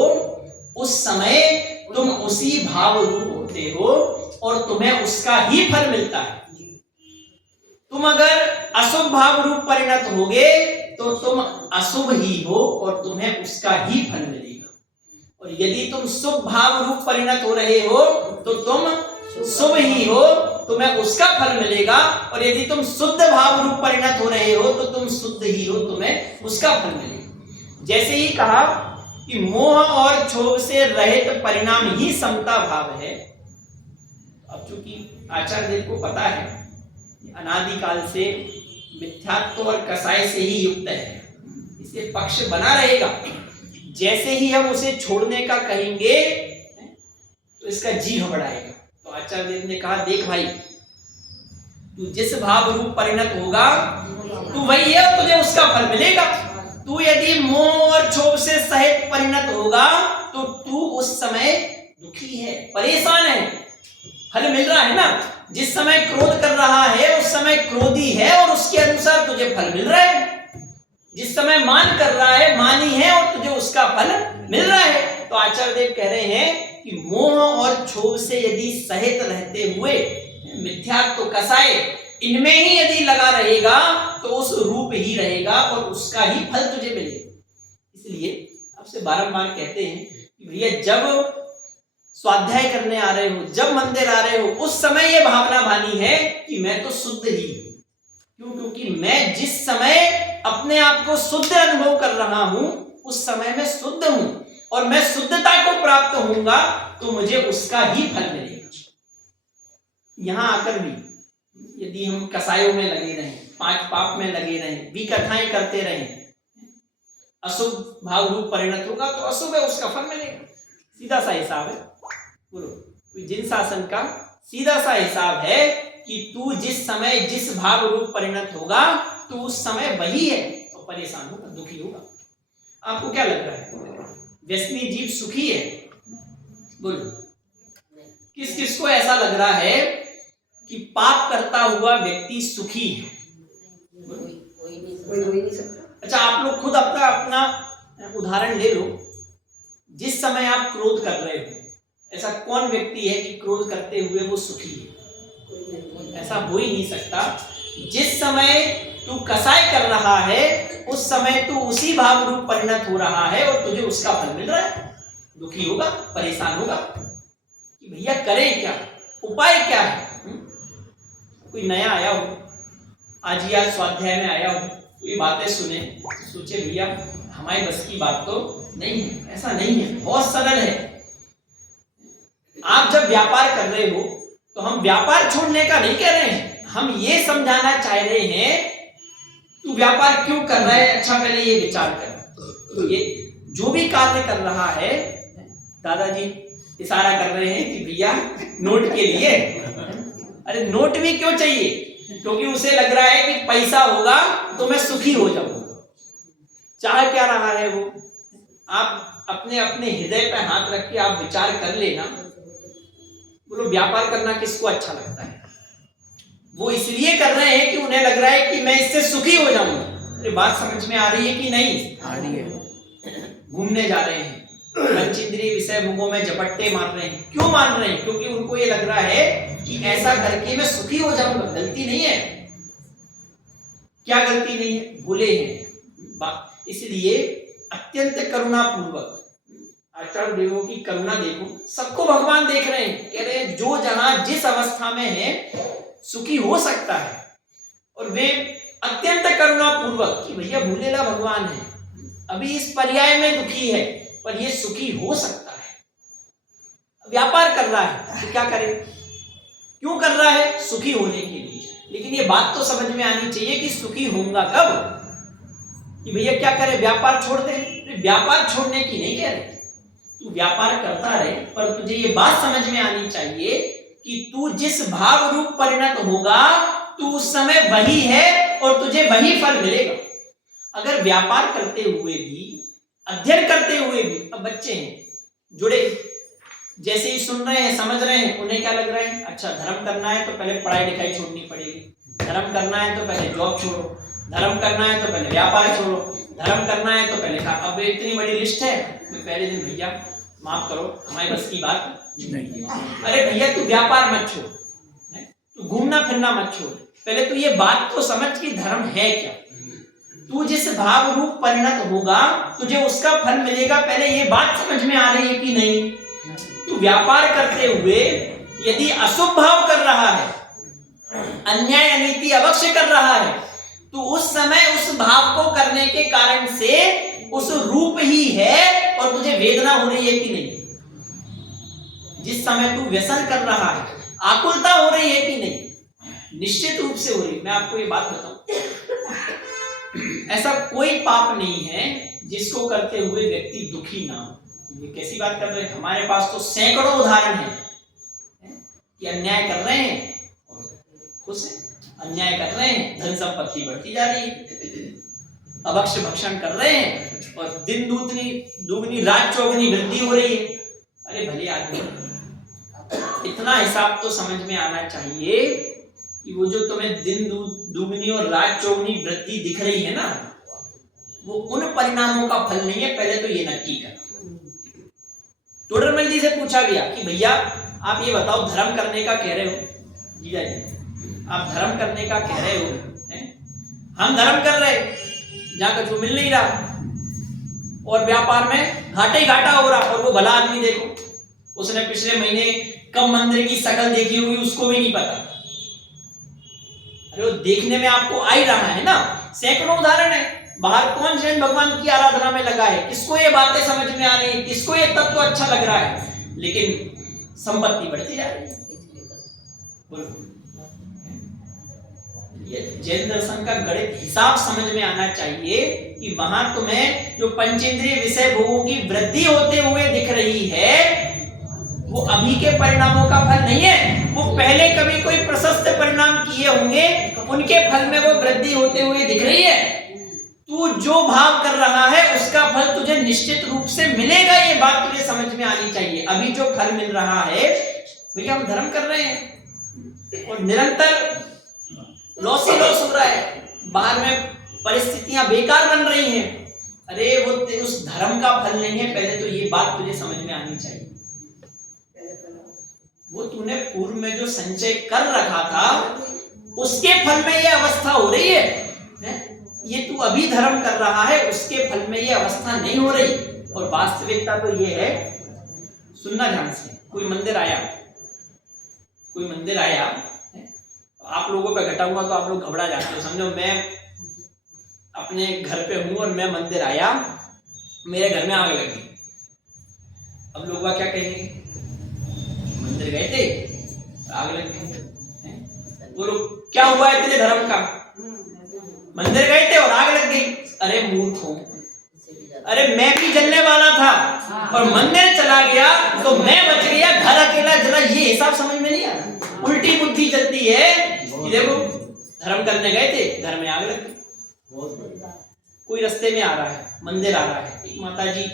उस समय तुम उसी भाव रूप होते हो और तुम्हें उसका ही फल मिलता है। तुम अगर अशुभ भाव रूप परिणत होगे तो तुम अशुभ ही हो और तुम्हें उसका ही फल मिलेगा, और यदि तुम शुभ भाव रूप परिणत हो रहे हो तो तुम शुभ ही हो, तुम्हें उसका फल मिलेगा, और यदि तुम शुद्ध भाव रूप परिणत हो रहे हो तो तुम शुद्ध ही हो, तुम्हें उसका फल मिलेगा। जैसे ही कहा कि मोह और क्षोभ से रहित परिणाम ही समता भाव है। अब चूंकि आचार्य देव को पता है अनादिकाल से मिथ्यात्व और कसाय से ही युक्त है, इसे पक्ष बना रहेगा। जैसे ही हम उसे छोड़ने का कहेंगे तो इसका जी घबराएगा। तो आचार्य देव ने कहा, देख भाई, तू जिस भाव रूप परिणत होगा तू वही है और तुझे उसका फल मिलेगा। तू यदि मोह और क्षोभ से सहित परिणत होगा तो तू उस समय दुखी है, परेशान है, फल मिल रहा है ना। जिस समय क्रोध कर रहा है उस समय क्रोधी है और उसके अनुसार तुझे फल मिल रहा है। जिस समय मान कर रहा है मानी है और तुझे उसका फल मिल रहा है। तो आचार्य देव कह रहे हैं कि मोह और क्षोभ से यदि सहित रहते हुए मिथ्यात्व कसाय इनमें ही यदि लगा रहेगा तो उस रूप ही रहेगा और उसका ही फल तुझे मिलेगा। इसलिए आपसे बारंबार कहते हैं कि भैया जब स्वाध्याय करने आ रहे हो, जब मंदिर आ रहे हो, उस समय ये भावना भानी है कि मैं तो शुद्ध ही हूं। क्यों? क्योंकि मैं जिस समय अपने आप को शुद्ध अनुभव कर रहा हूं उस समय मैं शुद्ध हूं, और मैं शुद्धता को प्राप्त होऊंगा तो मुझे उसका ही फल मिलेगा। यहां आकर भी यदि हम कसायों में लगे रहें, पांच पाप में लगे रहें, विकथाएं करते रहें, अशुभ भाव रूप परिणत होगा तो अशुभ है, उसका फल मिलेगा। सीधा सा हिसाब है, बोलो जिन शासन का सीधा सा हिसाब है कि तू जिस समय जिस भाव रूप परिणत होगा तो उस समय वही है, तो परेशान होगा, दुखी होगा। आपको क्या लग रहा है व्यसनी जीव सुखी है? बोलो किस किस को ऐसा लग रहा है कि पाप करता हुआ व्यक्ति सुखी है? अच्छा, आप लोग खुद अपना अपना उदाहरण ले लो। जिस समय आप क्रोध कर रहे हो, ऐसा कौन व्यक्ति है कि क्रोध करते हुए वो सुखी है? ऐसा हो ही नहीं सकता। जिस समय तू कसाय कर रहा है उस समय तू उसी भाव रूप परिणत हो रहा है और तुझे उसका फल मिल रहा है। दुखी होगा, परेशान होगा कि भैया करें क्या, उपाय क्या है? कोई नया आया हो, आज ही आज स्वाध्याय में आया हो, कोई बातें सुने, सोचे भैया हमारी बस की बात तो नहीं है। ऐसा नहीं है, बहुत सरल है। आप जब व्यापार कर रहे हो तो हम व्यापार छोड़ने का नहीं कह रहे हैं, हम ये समझाना चाह रहे हैं तू व्यापार क्यों कर रहा है, अच्छा पहले ये विचार कर। तो ये जो भी कार्य कर रहा है, दादाजी इशारा कर रहे हैं कि भैया नोट के लिए, अरे नोट भी क्यों चाहिए? क्योंकि उसे लग रहा है कि पैसा होगा तो मैं सुखी हो जाऊंगा। चाह क्या रहा है वो? आप अपने अपने हृदय पर हाथ रख के आप विचार कर लेना। बोलो व्यापार करना किसको अच्छा लगता है? वो इसलिए कर रहे हैं कि उन्हें लग रहा है कि मैं इससे सुखी हो जाऊंगा। अरे बात समझ में आ रही है कि नहीं आ रही है? घूमने जा रहे हैं, पंचेंद्रिय विषय भोगों में झपट्टे मार रहे हैं। क्यों मार रहे हैं? क्योंकि उनको ये लग रहा है कि ऐसा करके मैं सुखी हो जाऊंगा। गलती नहीं है। क्या गलती नहीं है? भूले हैं। इसलिए अत्यंत करुणा पूर्वक आचार्य देवों की करुणा देखो, सबको भगवान देख रहे हैं, कह रहे हैं जो जहां जिस अवस्था में है सुखी हो सकता है, और वे अत्यंत करुणा पूर्वक कि भैया भूलेला भगवान है, अभी इस पर्याय में दुखी है पर ये सुखी हो सकता है। व्यापार कर रहा है तो क्या करे? क्यों कर रहा है? सुखी होने के लिए। लेकिन ये बात तो समझ में आनी चाहिए कि सुखी होऊंगा कब? कि भैया क्या करे, व्यापार छोड़ दे? व्यापार छोड़ने की नहीं कह रहे, तू व्यापार करता रहे, पर तुझे ये बात समझ में आनी चाहिए कि तू जिस भाव रूप परिणत होगा तू उस समय वही है और तुझे वही फल मिलेगा। अगर व्यापार करते हुए भी, अध्ययन करते हुए भी, अब बच्चे हैं जुड़े, जैसे ही सुन रहे हैं समझ रहे हैं, उन्हें क्या लग रहा है, अच्छा धर्म करना है तो पहले पढ़ाई लिखाई छोड़नी पड़ेगी, धर्म करना है तो पहले जॉब छोड़ो, धर्म करना है तो पहले व्यापार छोड़ो, धर्म करना है तो पहले अब इतनी बड़ी लिस्ट है। मैं पहले दिन भैया माफ करो, हमारे बस की बात नहीं। अरे भैया तू व्यापार मत छोड़, तू घूमना फिरना मत छोड़, पहले तू ये बात तो समझ कि धर्म है क्या। तू जिस भाव रूप परिणत होगा तुझे उसका फल मिलेगा, पहले ये बात समझ में आ रही है कि नहीं। तू व्यापार करते हुए यदि अशुभ भाव कर रहा है, अन्याय अनीति अवश्य कर रहा है, तो उस समय उस भाव को करने के कारण से उस रूप ही है और तुझे वेदना हो रही है कि नहीं। जिस समय तू व्यसन कर रहा है आकुलता हो रही है कि नहीं, निश्चित रूप से हो रही। मैं आपको ये बात बताऊं, ऐसा कोई पाप नहीं है जिसको करते हुए व्यक्ति दुखी ना हो। ये कैसी बात कर रहे हैं, हमारे पास तो सैकड़ों उदाहरण है कि अन्याय कर रहे हैं और खुश है, अन्याय कर रहे हैं धन संपत्ति बढ़ती जा रही है, अभक्ष्य भक्षण कर रहे हैं और दिन दुगनी रात चौगनी वृद्धि हो रही है। अरे भले आदमी, इतना हिसाब तो समझ में आना चाहिए कि वो जो तुम्हें दिन दुगनी और रात चौगनी वृद्धि दिख रही है ना, वो उन परिणामों का फल नहीं है। पहले तो ये नक्की कर। टोडरमल जी से पूछा गया कि भैया आप ये बताओ, धर्म करने का कह रहे हो जीजा जी, आप धर्म करने का कह रहे हो, हम धर्म कर रहे जहां कुछ मिल नहीं रहा और व्यापार में घाटे ही घाटा हो रहा, और वो भला आदमी देखो, उसने पिछले महीने कब मंदिर की शकल देखी होगी उसको भी नहीं पता। अरे वो देखने में आपको आ ही रहा है ना, सैकड़ों उदाहरण है। बाहर कौन जैन भगवान की आराधना में लगा है, किसको ये बातें समझ में आ रही है, किसको ये तत्व अच्छा लग रहा है, लेकिन संपत्ति बढ़ती जा रही है। ये जैन दर्शन का गणित हिसाब समझ में आना चाहिए कि वहां तुम्हें जो पंचेंद्रिय विषय भोगों की वृद्धि होते हुए दिख रही है वो अभी के परिणामों का फल नहीं है, वो पहले कभी कोई प्रशस्त परिणाम किए होंगे उनके फल में वो वृद्धि होते हुए दिख रही है। तू जो भाव कर रहा है उसका फल तुझे निश्चित रूप से मिलेगा, ये बात तुझे समझ में आनी चाहिए। अभी जो फल मिल रहा है, भैया हम धर्म कर रहे हैं और निरंतर लॉस ही लॉस हो रहा है, बाहर में परिस्थितियां बेकार बन रही हैं। अरे वो उस धर्म का फल नहीं है, पहले तो ये बात तुझे समझ में आनी चाहिए। वो तूने पूर्व में जो संचय कर रखा था उसके फल में ये अवस्था हो रही है। ये तू अभी धर्म कर रहा है उसके फल में ये अवस्था नहीं हो रही। और वास्तविकता तो ये है, सुनना ध्यान से, कोई मंदिर आया, आप लोगों पे घटाऊंगा तो आप लोग घबरा जाते हो। समझो मैं अपने घर पे हूं और मैं मंदिर आया, मेरे घर में आग लगी, अब लोग क्या कहेंगे, मंदिर गए थे आग लग गई। बोलो क्या हुआ है तेरे धर्म का, मंदिर गए थे और आग लग गई। अरे मूर्ख हो, अरे मैं भी जलने वाला था और मंदिर चला गया तो मैं बच गया, घर अकेला जला। ये हिसाब समझ में नहीं आ रहा, उल्टी बुद्धि चलती है कि देखो धर्म करने गए थे, घर में आग लग गई। कोई रास्ते में आ रहा है, मंदिर आ रहा है, एक माता जी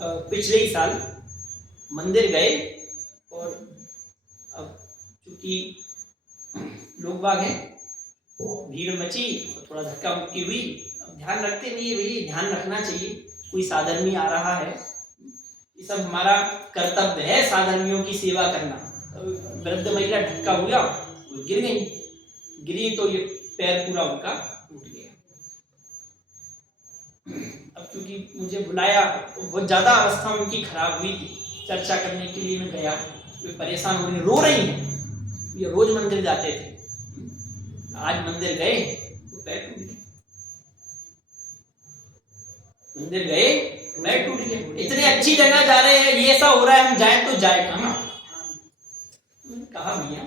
पिछले ही साल मंदिर गए और अब चूंकि लोग बाग हैं, भीड़ मची, थोड़ा धक्का मुक्की हुई। अब ध्यान रखते नहीं है भाई, ध्यान रखना चाहिए। कोई साधर्मी आ रहा है, ये सब हमारा कर्तव्य है, साधर्मियों की सेवा करना। वृद्ध महिला धक्का हुआ, वो गिर गई, गिरी तो ये पैर पूरा उनका टूट गया। अब चूंकि मुझे बुलाया, बहुत ज्यादा अवस्था उनकी खराब हुई थी, चर्चा करने के लिए मैं गया, वे परेशान हो रही, रो रही हैं। ये रोज मंदिर जाते थे, आज मंदिर गए तो पैर टूट गया, मंदिर गए पैर टूट गया। इतनी अच्छी जगह जा रहे हैं, ये ऐसा हो रहा है, हम जाए तो जाए कहां। कहा भैया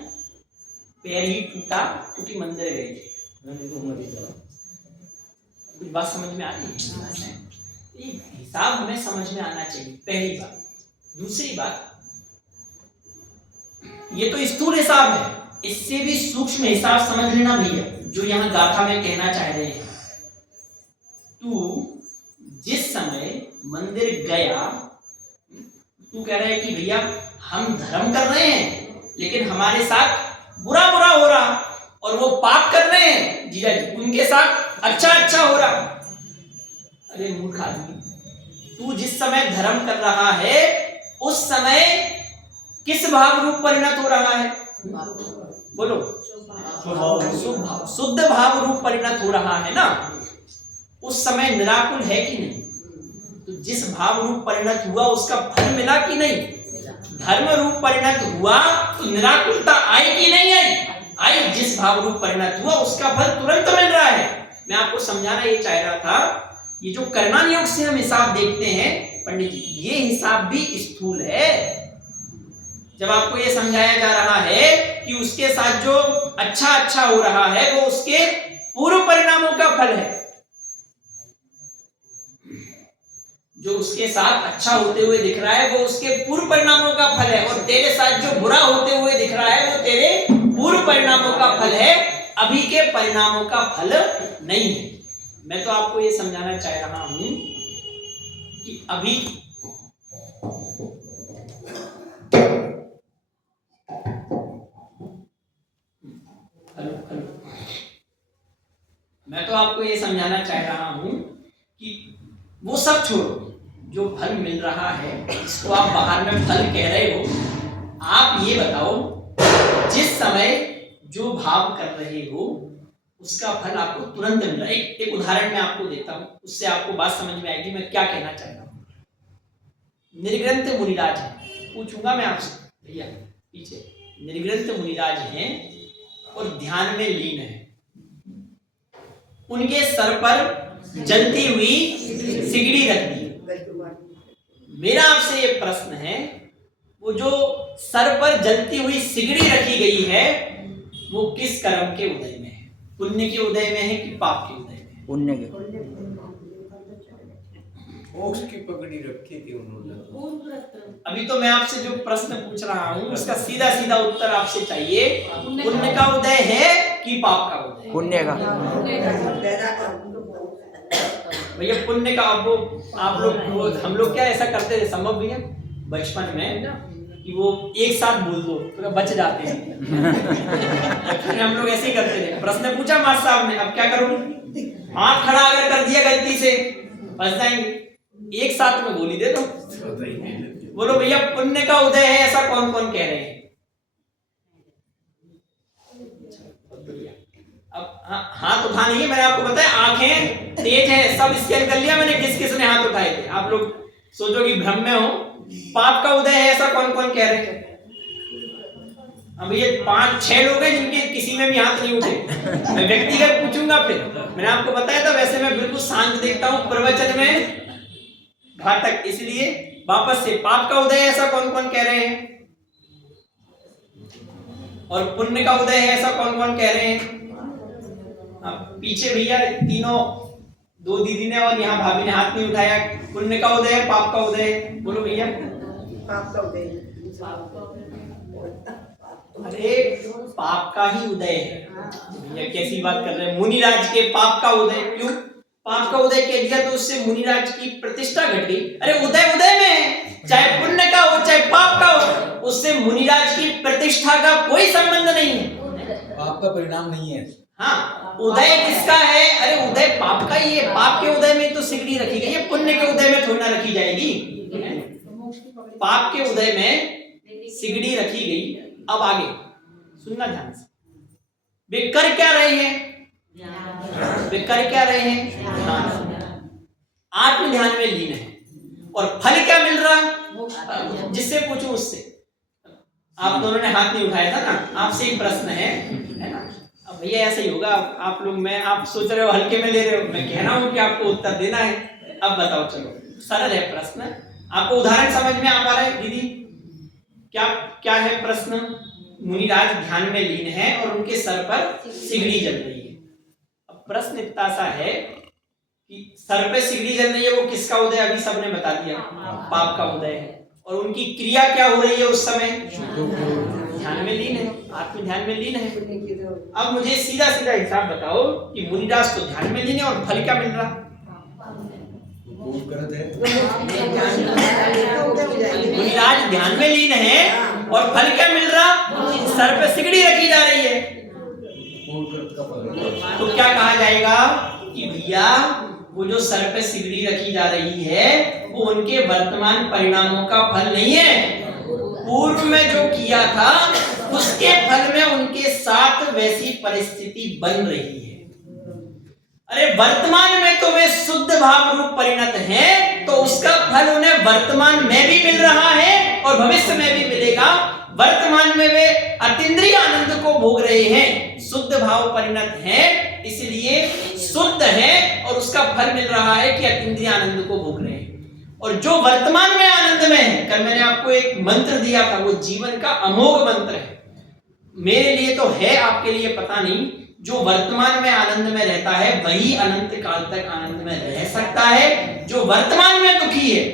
पैर ही टूटा क्योंकि मंदिर गए थे। कुछ बात समझ में आ रही है? हिसाब हमें समझ में आना चाहिए, पहली बात। दूसरी बात, ये तो स्थूल हिसाब है, इससे भी सूक्ष्म हिसाब समझ लेना भैया, जो यहां गाथा में कहना चाह रहे हैं। तू जिस समय मंदिर गया, तू कह रहा है कि भैया हम धर्म कर रहे हैं लेकिन हमारे साथ बुरा हो रहा, और वो पाप कर रहे हैं जीजा जी, उनके साथ अच्छा हो रहा। अरे मूर्ख आदमी, तू जिस समय धर्म कर रहा है उस समय किस भाव रूप परिणत हो रहा है? बोलो। शुद्ध भाव रूप परिणत हो रहा है ना। उस समय निराकुल है कि नहीं? तो जिस भाव रूप परिणत हुआ उसका फल मिला कि नहीं? धर्म रूप परिणत हुआ तो निराकुलता आई कि नहीं आई? आई। जिस भाव रूप परिणत हुआ उसका फल तुरंत मिल रहा है। मैं आपको समझाना ये चाह रहा था, ये जो कर्मण योग से हम हिसाब देखते हैं पंडित जी, ये हिसाब भी स्थूल है। जब आपको ये समझाया जा रहा है कि उसके साथ जो अच्छा हो रहा है वो उसके पूर्व परिणामों का फल है। जो उसके साथ अच्छा होते हुए दिख रहा है वो उसके पूर्व परिणामों का फल है, और तेरे साथ जो बुरा होते हुए दिख रहा है वो तेरे पूर्व परिणामों का फल है, अभी के परिणामों का फल नहीं है। मैं तो आपको ये समझाना चाह रहा हूं कि अभी मैं तो आपको ये समझाना चाह रहा हूं कि वो सब छोड़ो, जो फल मिल रहा है इसको आप बाहर में फल कह रहे हो। आप ये बताओ, जिस समय जो भाव कर रहे हो उसका फल आपको तुरंत मिल रहा है। एक उदाहरण मैं आपको देता हूं, उससे आपको बात समझ में आएगी मैं क्या कहना चाहता हूं। निर्ग्रंथ मुनिराज है, पूछूंगा मैं आपसे, भैया पीछे, निर्ग्रंथ मुनिराज हैं और ध्यान में लीन है। उनके सर पर जलती हुई सिगड़ी रख दी। मेरा आपसे ये प्रश्न है, वो जो सर पर जलती हुई सिगड़ी रखी गई है वो किस कर्म के उदय में है? पुण्य के उदय में है कि पाप के उदय में? पुण्य के। मोक्ष की पगड़ी रखी थी उन्होंने। अभी तो मैं आपसे जो प्रश्न पूछ रहा हूँ उसका सीधा सीधा उत्तर आपसे चाहिए। पुण्य का उदय है कि पाप का उदय? पुण्य का। भैया पुण्य का। अब वो आप लोग, हम लोग क्या ऐसा करते थे संभव भैया बचपन में कि वो एक साथ बोल दो तो बच जाते हैं। बचपन में हम लोग ऐसे ही करते थे। प्रश्न पूछा मास्टर साहब ने, अब क्या करूं? हाथ खड़ा अगर कर दिया गलती से बच जाएंगे। एक साथ में गोली दे दो। बोलो भैया पुण्य का उदय है ऐसा कौन कौन कह रहे हैं? अब हाथ उठा नहीं है, मैंने आपको बताया आंखें तेज है, सब स्कैन कर लिया मैंने किस किस ने हाथ उठाए थे। आप लोग सोचो कि भ्रम में हो। पाप का उदय है ऐसा कौन कौन कह रहे हैं? अब ये 5-6 लोग हैं जिनके किसी में भी हाथ नहीं उठे। मैं व्यक्तिगत पूछूंगा फिर। मैंने आपको बताया था वैसे मैं बिल्कुल शांत देखता हूं, प्रवचन में घातक, इसलिए वापस से पाप का उदय है ऐसा कौन कौन कह रहे हैं? और पुण्य का उदय है ऐसा कौन कौन कह रहे हैं? पीछे भैया तीनों, 2 दीदी ने और यहाँ भाभी ने हाथ नहीं उठाया। पुण्य का उदय है पाप का उदय है? बोलो भैया। पाप का उदय। अरे पाप का ही उदय है भैया, कैसी बात कर रहे हैं? मुनिराज के पाप का उदय क्यों? पाप का उदय कह दिया तो उससे मुनिराज की प्रतिष्ठा घट गई। अरे उदय उदय में है, चाहे पुण्य का हो चाहे पाप का हो, उससे मुनिराज की प्रतिष्ठा का कोई संबंध नहीं है। पाप का परिणाम नहीं है। हाँ, उदय किसका है? अरे उदय पाप का ही है। पाप के उदय में तो सिगड़ी रखी गई है, पुण्य के उदय में थोड़ी ना रखी जाएगी। पाप के उदय में सिगड़ी रखी गई। अब आगे सुनना ध्यान से। वे कर क्या रहे हैं? वे कर क्या रहे हैं? ध्यान। आत्म ध्यान में लीन है। और फल क्या मिल रहा? जिससे पूछूं उससे। आप दोनों ने हाथ नहीं उठाया था ना, आपसे ही प्रश्न है ना? अब भैया ऐसा ही होगा। आप लोग, मैं, आप सोच रहे हो हल्के में ले रहे हो, मैं कह रहा हूं कि आपको उत्तर देना है। अब बताओ, चलो सरल है प्रश्न। आपको उदाहरण समझ में आ पा रहा है दीदी? क्या क्या है प्रश्न? मुनिराज ध्यान में लीन है और उनके सर पर सिगड़ी जल रही है। अब प्रश्न इतना सा है कि सर पे सिगड़ी जल रही है, वो किसका उदय? अभी सबने बता दिया, पाप का उदय है। और उनकी क्रिया क्या हो रही है उस समय? ध्यान में लीन है, आत्म ध्यान में लीन है। अब मुझे सीधा सीधा हिसाब बताओ कि मुनिराज तो ध्यान में लीन है और फल क्या मिल रहा? मुनिराज ध्यान में लीन है और फल क्या मिल रहा? सर पे सिगड़ी रखी जा रही है। तो क्या कहा जाएगा कि भैया वो जो सर पे सिगड़ी रखी जा रही है वो उनके वर्तमान परिणामों का फल नहीं है, पूर्व में जो किया था उसके फल में उनके साथ वैसी परिस्थिति बन रही है। अरे वर्तमान में तो वे शुद्ध भाव रूप परिणत हैं, तो उसका फल उन्हें वर्तमान में भी मिल रहा है और भविष्य में भी मिलेगा। वर्तमान में वे अतीन्द्रिय आनंद को भोग रहे हैं, शुद्ध भाव परिणत हैं, इसलिए शुद्ध है और उसका फल मिल रहा है कि अतीन्द्रिय आनंद को भोग रहे हैं। और जो वर्तमान में आनंद में है, कल मैंने आपको एक मंत्र दिया था, वो जीवन का अमोघ मंत्र है। मेरे लिए तो है, आपके लिए पता नहीं। जो वर्तमान में आनंद में रहता है वही अनंत काल तक आनंद में रह सकता है। जो वर्तमान में दुखी है,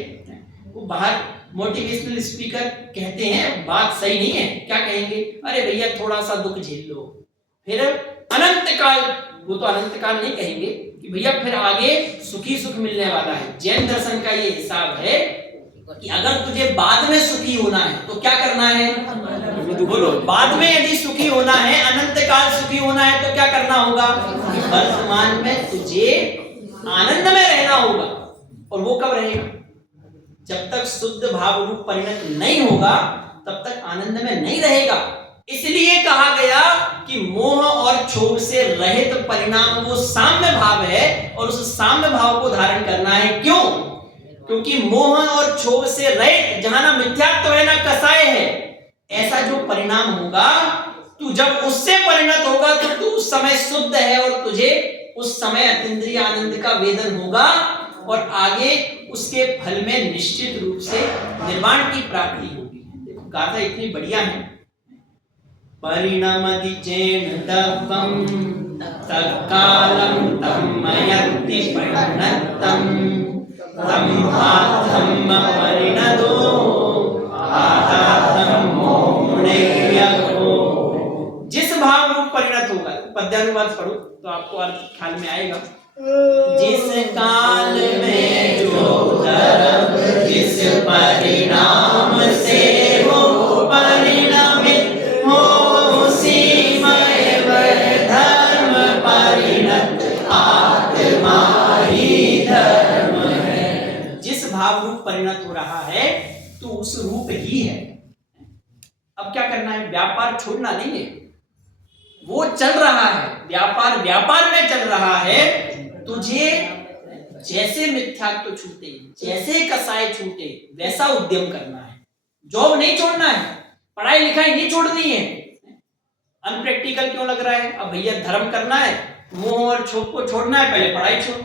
वो बाहर मोटिवेशनल स्पीकर कहते हैं बात सही नहीं है, क्या कहेंगे, अरे भैया थोड़ा सा दुख झेल लो, फिर अनंत काल, वो तो अनंत काल नहीं कहेंगे कि भैया फिर आगे सुखी सुख मिलने वाला है। जैन दर्शन का ये हिसाब है कि अगर तुझे बाद में सुखी होना है तो क्या करना है, बोलो, बाद में यदि सुखी होना है, अनंत काल सुखी होना है तो क्या करना होगा, वर्तमान में तुझे आनंद में रहना होगा। और वो कब रहेगा, जब तक शुद्ध भाव रूप परिणत नहीं होगा तब तक आनंद में नहीं रहेगा। इसलिए कहा गया कि मोह और क्षोभ से रहित परिणाम वो साम्य भाव है और उस साम्य भाव को धारण करना है। क्यों? क्योंकि मोह और क्षोभ से रहित, जहां ना मिथ्यात्व है ना कसाय है, ऐसा जो परिणाम होगा, तू जब उससे परिणत होगा तो तू उस समय शुद्ध है और तुझे उस समय अतीन्द्रिय आनंद का वेदन होगा और आगे उसके फल में निश्चित रूप से निर्वाण की प्राप्ति होगी। देखो गाथा इतनी बढ़िया है, परिणमति चेन तपम तत्कालम तन्मयति परिणतम तम आत्म परिणतो आत्म मोहनेयको। जिस भाव रूप परिणत होगा, पद्यानुवाद पढ़ो तो आपको अर्थ ख्याल में आएगा। जिस काल में जो धर्म जिस परिणाम से हो परिणमित हो, उसी में वह धर्म परिणत आत्मा ही धर्म है। जिस भाव रूप परिणत हो रहा है तो उस रूप ही है। अब क्या करना है, व्यापार छोड़ना नहीं है, वो चल रहा है, व्यापार व्यापार में चल रहा है। तुझे जैसे मिथ्यात्व छूटे, जैसे कसाय छूटे, वैसा उद्यम करना है। जॉब नहीं छोड़ना है, पढ़ाई लिखाई नहीं छोड़नी है। अनप्रैक्टिकल क्यों लग रहा है, अब भैया धर्म करना है, मोह और क्षोभ को छोड़ना है, पहले पढ़ाई छोड़।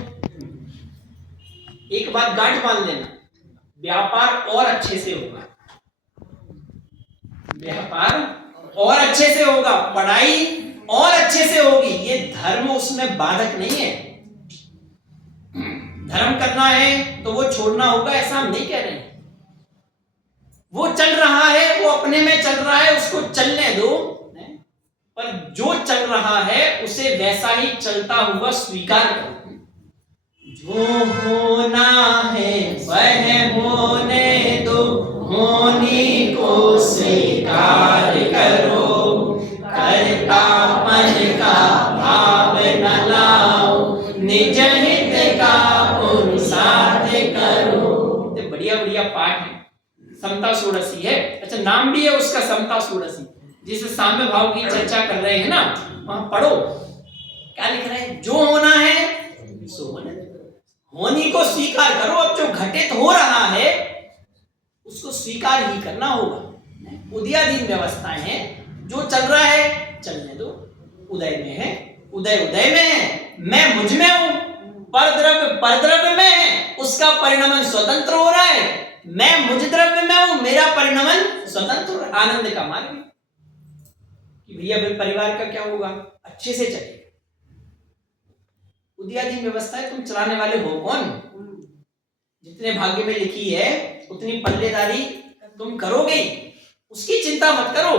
एक बात गांठ बांध लेना, व्यापार और अच्छे से होगा, व्यापार और अच्छे से होगा, पढ़ाई और अच्छे से होगी। ये धर्म उसमें बाधक नहीं है। धर्म करना है तो वो छोड़ना होगा, ऐसा हम नहीं कह रहे हैं। वो चल रहा है, वो अपने में चल रहा है, उसको चलने दो, पर जो चल रहा है उसे वैसा ही चलता हुआ स्वीकार करो। जो होना है वह होने दो, होनी को स्वीकार करो, कर्तापन का भाव न लाओ, निज हित का पुरुषार्थ करो। बढ़िया बढ़िया पाठ है, समता षोडशी है। अच्छा, नाम भी है उसका समता षोडशी, जिस साम्य भाव की चर्चा कर रहे हैं ना, वहां पढ़ो क्या लिख रहे हैं। जो होना है सो होने दो, होनी को स्वीकार करो। अब जो घटित हो रहा है उसको स्वीकार ही करना होगा। उदयाधीन व्यवस्थाएं हैं, जो चल रहा है चलने दो। उदय में है, उदय उदय में है, मैं मुझ में हूं, परद्रव्य परद्रव्य में है, उसका परिणमन स्वतंत्र हो रहा है। मैं मुझ द्रव्य में हूं, मेरा परिणमन स्वतंत्र हो रहा है। आनंद का मार्ग कि भैया परिवार का क्या होगा, अच्छे से चलेगा। उदयाधीन व्यवस्था है, तुम चलाने वाले हो कौन? जितने भाग्य में लिखी है उतनी पल्लेदारी तुम करोगे, उसकी चिंता मत करो।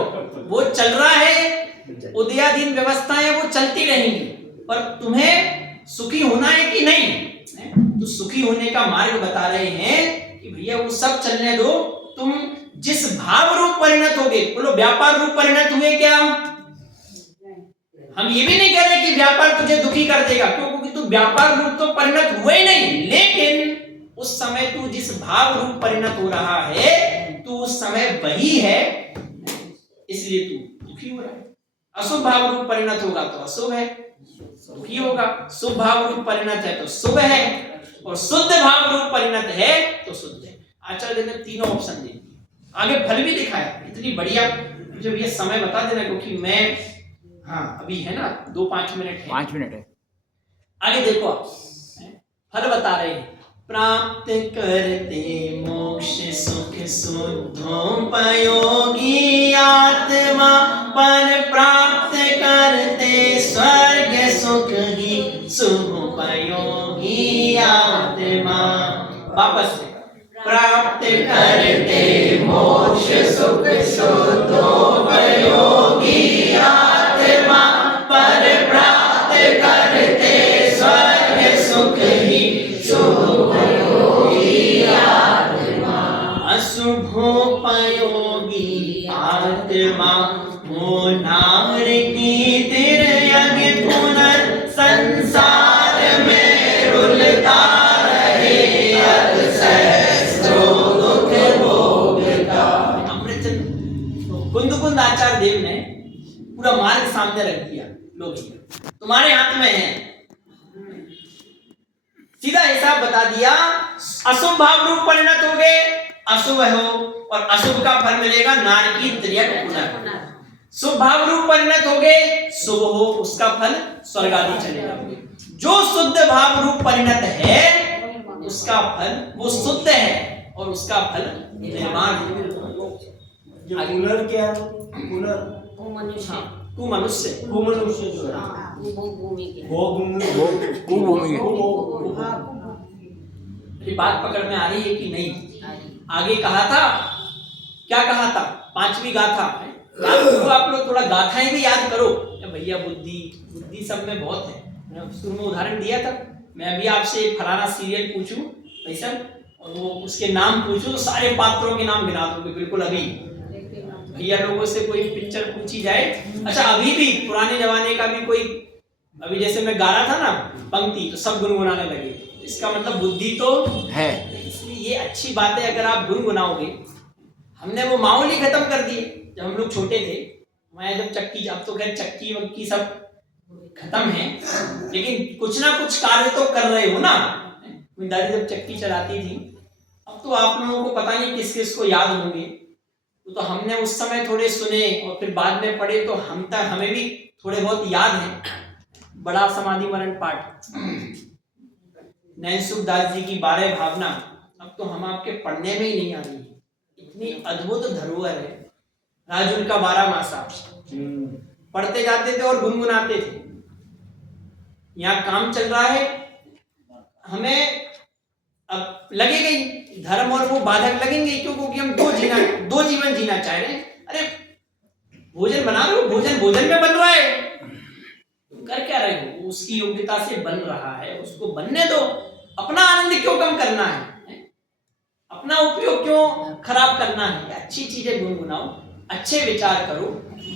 वो चल रहा है, उदयाधीन व्यवस्थाएं वो चलती रहेंगी, पर तुम्हें सुखी होना है कि नहीं। तो सुखी होने का मार्ग बता रहे हैं कि भैया वो सब चलने दो, तुम जिस भाव रूप परिणत होगे। बोलो, व्यापार रूप परिणत हुए क्या? हम ये भी नहीं कह रहे कि व्यापार तुझे दुखी कर देगा, क्योंकि तू व्यापार रूप तो परिणत हुए नहीं, लेकिन उस समय तू जिस भाव रूप परिणत हो रहा है, तू उस समय वही है, इसलिए तू दुखी हो रहा है। अशुभ भाव रूप परिणत होगा तो अशुभ है, दुखी होगा। शुभ भाव रूप परिणत है तो शुभ है, और शुद्ध भाव रूप परिणत है तो शुद्ध है। आचार्य ने तीनों ऑप्शन दे दिए, आगे फल भी दिखाया। इतनी बढ़िया, जब ये समय बता देना, क्योंकि मैं अभी है ना 2-5 मिनट है, 5 मिनट है। आगे देखो आप फल बता रहे हैं। प्राप्त करते मोक्ष सुख शुद्धोपयोगी आत्मा, पर प्राप्त करते स्वर्ग सुख ही शुभोपयोगी आत्मा। वापस से, प्राप्त करते मोक्ष सुख शुद्धोपयोगी आत्मा, पर प्राप्त करते स्वर्ग सुख ही शुभोपयोगी आत्मा। अशुभोपयोगी आत्मा वो नार की तिर्यक पुनः संसार में रुलता रहे, अतिशय दुख भोगता। कुंद आचार्य देव ने पूरा मार्ग सामने रख दिया। लो भैया, तुम्हारे हाथ में है, सीधा हिसाब बता दिया। अशुभ भाव रूप परिणत हो गए, अशुभ हो, और अशुभ का फल मिलेगा नारकी त्रियक पुनः। शुभ भाव रूप परिणत हो गए, शुभ हो, उसका फल स्वर्ग आदि चलेगा। जो शुद्ध भाव रूप परिणत है, उसका फल वो शुद्ध है, और उसका फल निर्माण। पुनर क्या है? पुनर वो मनुष्य, तू मनुष्य, वो मनुष्य जो है वो भूमि के, वो भूमि कुभूमि है। ये बात पकड़ में आ रही है कि नहीं? आगे कहा था, क्या कहा था? 5वीं गाथा। तो आप लोग थोड़ा गाथाएं भी याद करो। भैया बुद्धि सब में बहुत है। मैंने शुरू में उदाहरण दिया था, मैं अभी आपसे फलाना सीरियल पूछूं भैया, और वो उसके नाम पूछूं तो सारे पात्रों के नाम गिना दोगे बिल्कुल। अभी भैया लोगों से कोई पिक्चर पूछी जाए, अच्छा अभी भी पुराने जमाने का भी कोई, अभी जैसे मैं गा रहा था ना पंक्ति, तो सब गुनगुनाने लगे। इसका मतलब बुद्धि तो है। इसलिए ये अच्छी बात है अगर आप गुनगुनाओगे। हमने वो माहौल ही खत्म कर दिए जब हम लोग छोटे थे। मैं जब चक्की, अब तो खैर चक्की वक्की सब खत्म है, लेकिन कुछ ना कुछ कार्य तो कर रहे हो ना। मेरी दादी जब चक्की चलाती थी, अब तो आप लोगों को पता नहीं किस किस को याद होंगे, तो हमने उस समय थोड़े सुने और फिर बाद में पढ़े, तो हमें भी थोड़े बहुत याद हैं। बड़ा समाधि मरण पाठ, नैन सुखदास जी की 12 भावना, अब तो हम आपके पढ़ने में ही नहीं आ रही है। इतनी अद्भुत धरोहर है। राजुल का 12 मासा पढ़ते जाते थे और गुनगुनाते थे। यहाँ काम चल रहा है, हमें अब लगेगा ही धर्म और वो बाधक लगेंगे, क्योंकि हम दो जीवन जीना चाह रहे हैं। अरे भोजन बना रहे हो, भोजन में बन रहा है, तुम कर क्या रहे हो? उसकी योग्यता से बन रहा है, उसको बनने दो। अपना आनंद क्यों कम करना है? अपना उपयोग क्यों खराब करना है? अच्छी चीजें गुनगुनाओ, अच्छे विचार करो,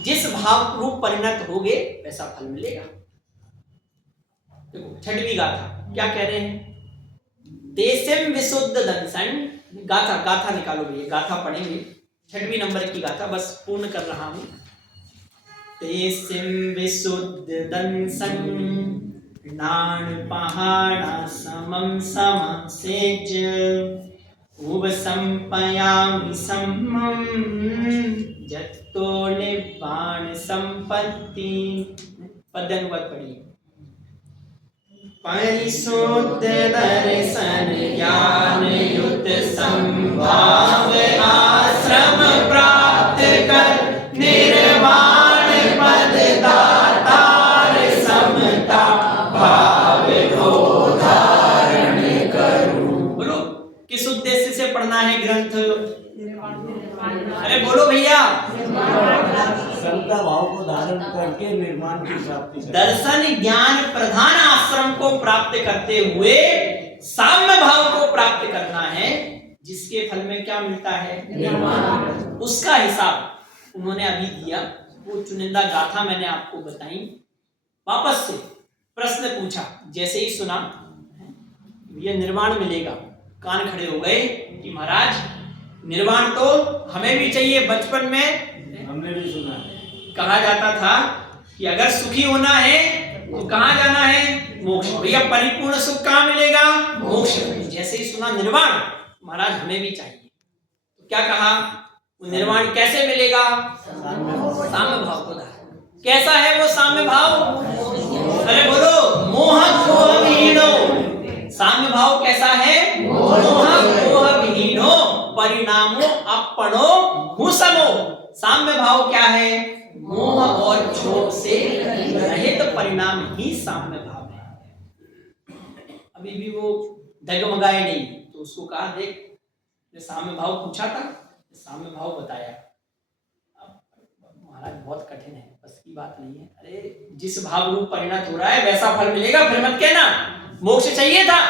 जिस भाव रूप परिणत होगे वैसा फल मिलेगा। देखो 6वीं गाथा क्या कह रहे हैं? देशम विशुद्ध दंसन। गाथा निकालो भैया, गाथा पढ़ेंगे। 6वीं नंबर की गाथा बस पूर्ण कर रहा हूं। देशम विशुद्ध दंसन नाण पहाड़ा समम सेज उब संपयामि सम्मम जत्तो निब्बाण संपत्ति। पद्यानुवाद पढ़िए। परिशुद्ध दर्शन ज्ञान युत संभाव आश्रम प्राप्त कर निर्वाण पद दातार समता भाव को धारण करूं। बोलो किस उद्देश्य से पढ़ना है ग्रंथ? अरे बोलो भैया। समता भाव को धारण करके निर्माण की प्राप्ति। दर्शन ज्ञान प्रधान आश्रम को प्राप्त करते हुए साम्य भाव को प्राप्त करना है, जिसके फल में क्या मिलता है? निर्वाण। उसका हिसाब उन्होंने अभी दिया। वो चुनिंदा गाथा मैंने आपको बताई। वापस से प्रश्न पूछा, जैसे ही सुना ये निर्वाण मिलेगा, कान खड़े हो गए कि महाराज निर्वाण तो हमें भी चाहिए। बचपन में हमने भी सुना कहा जाता था कि अगर सुखी होना है तो कहाँ जाना है? मोक्ष। भैया परिपूर्ण सुख कहाँ मिलेगा? मोक्ष। जैसे ही सुना निर्वाण, महाराज हमें भी चाहिए, तो क्या कहा? वो निर्वाण कैसे मिलेगा? साम्य भाव को धारण। कैसा है वो साम्य भाव? अरे बोलो, मोह मोह विहीनो। साम्य भाव कैसा है? मोह मोह विहीनो परिणामो अपनो हुसमो। साम्य भाव क्या है? मोह और क्षोभ से रहित परिणाम ही साम्य भाव है। अभी भी वो डगमगाए नहीं, तो उसको कहा, देख साम्य भाव पूछा था, साम्य भाव बताया। अब महाराज बहुत कठिन है, बस की बात नहीं है। अरे जिस भाव रूप परिणत हो रहा है वैसा फल मिलेगा, फिर मत कहना मोक्ष चाहिए था।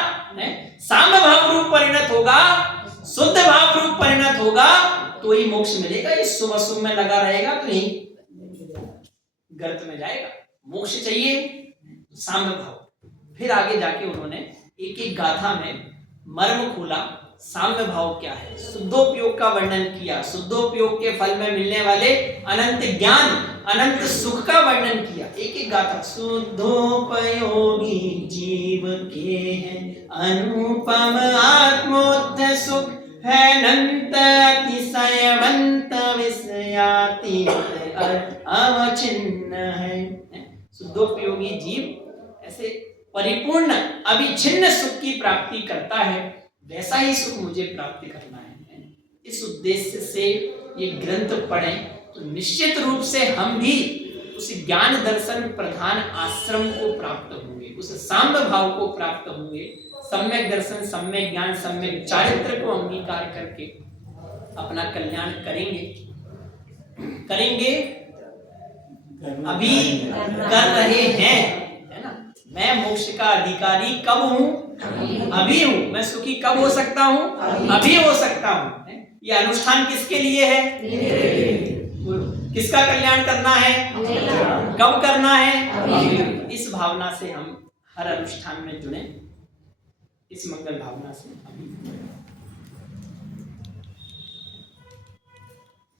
साम्य भाव रूप परिणत होगा, शुद्ध भाव रूप परिणत होगा तो ही मोक्ष मिलेगा। ये शुभ अशुभ में लगा रहेगा तो यही गर्त में जाएगा। मोक्ष चाहिए साम्य भाव। फिर आगे जाके उन्होंने एक एक गाथा में मर्म खोला, साम्य भाव क्या है, शुद्धोपयोग का वर्णन किया, शुद्धोपयोग के फल में मिलने वाले अनंत ज्ञान, अनंत सुख का वर्णन किया। एक एक गाथा, शुद्धोपयोगी जीव के है अनुपम आत्मोत्थ सुख है, अनंत अतिशयवंत विषयातीत अवचिन्न है। शुद्धोपयोगी जीव ऐसे परिपूर्ण अविच्छिन्न सुख की प्राप्ति करता है, वैसा ही सुख मुझे प्राप्त करना है। इस उद्देश्य से ये ग्रंथ पढ़ें तो निश्चित रूप से हम भी उस ज्ञान दर्शन प्रधान आश्रम को प्राप्त होंगे, उस साम्य भाव को प्राप्त होंगे। सम्यक दर्शन, सम्यक ज्ञान, सम्यक चारित्र को अंगीकार करके अपना कल्याण करेंगे, अभी कर रहे हैं, है ना। मैं मोक्ष का अधिकारी कब हूँ? अभी हूँ। मैं सुखी कब हो सकता हूँ? अभी हो सकता हूँ। ये अनुष्ठान किसके लिए है? किसका कल्याण करना है? कब करना है? इस भावना से हम हर अनुष्ठान में जुड़े, इस मंगल भावना से।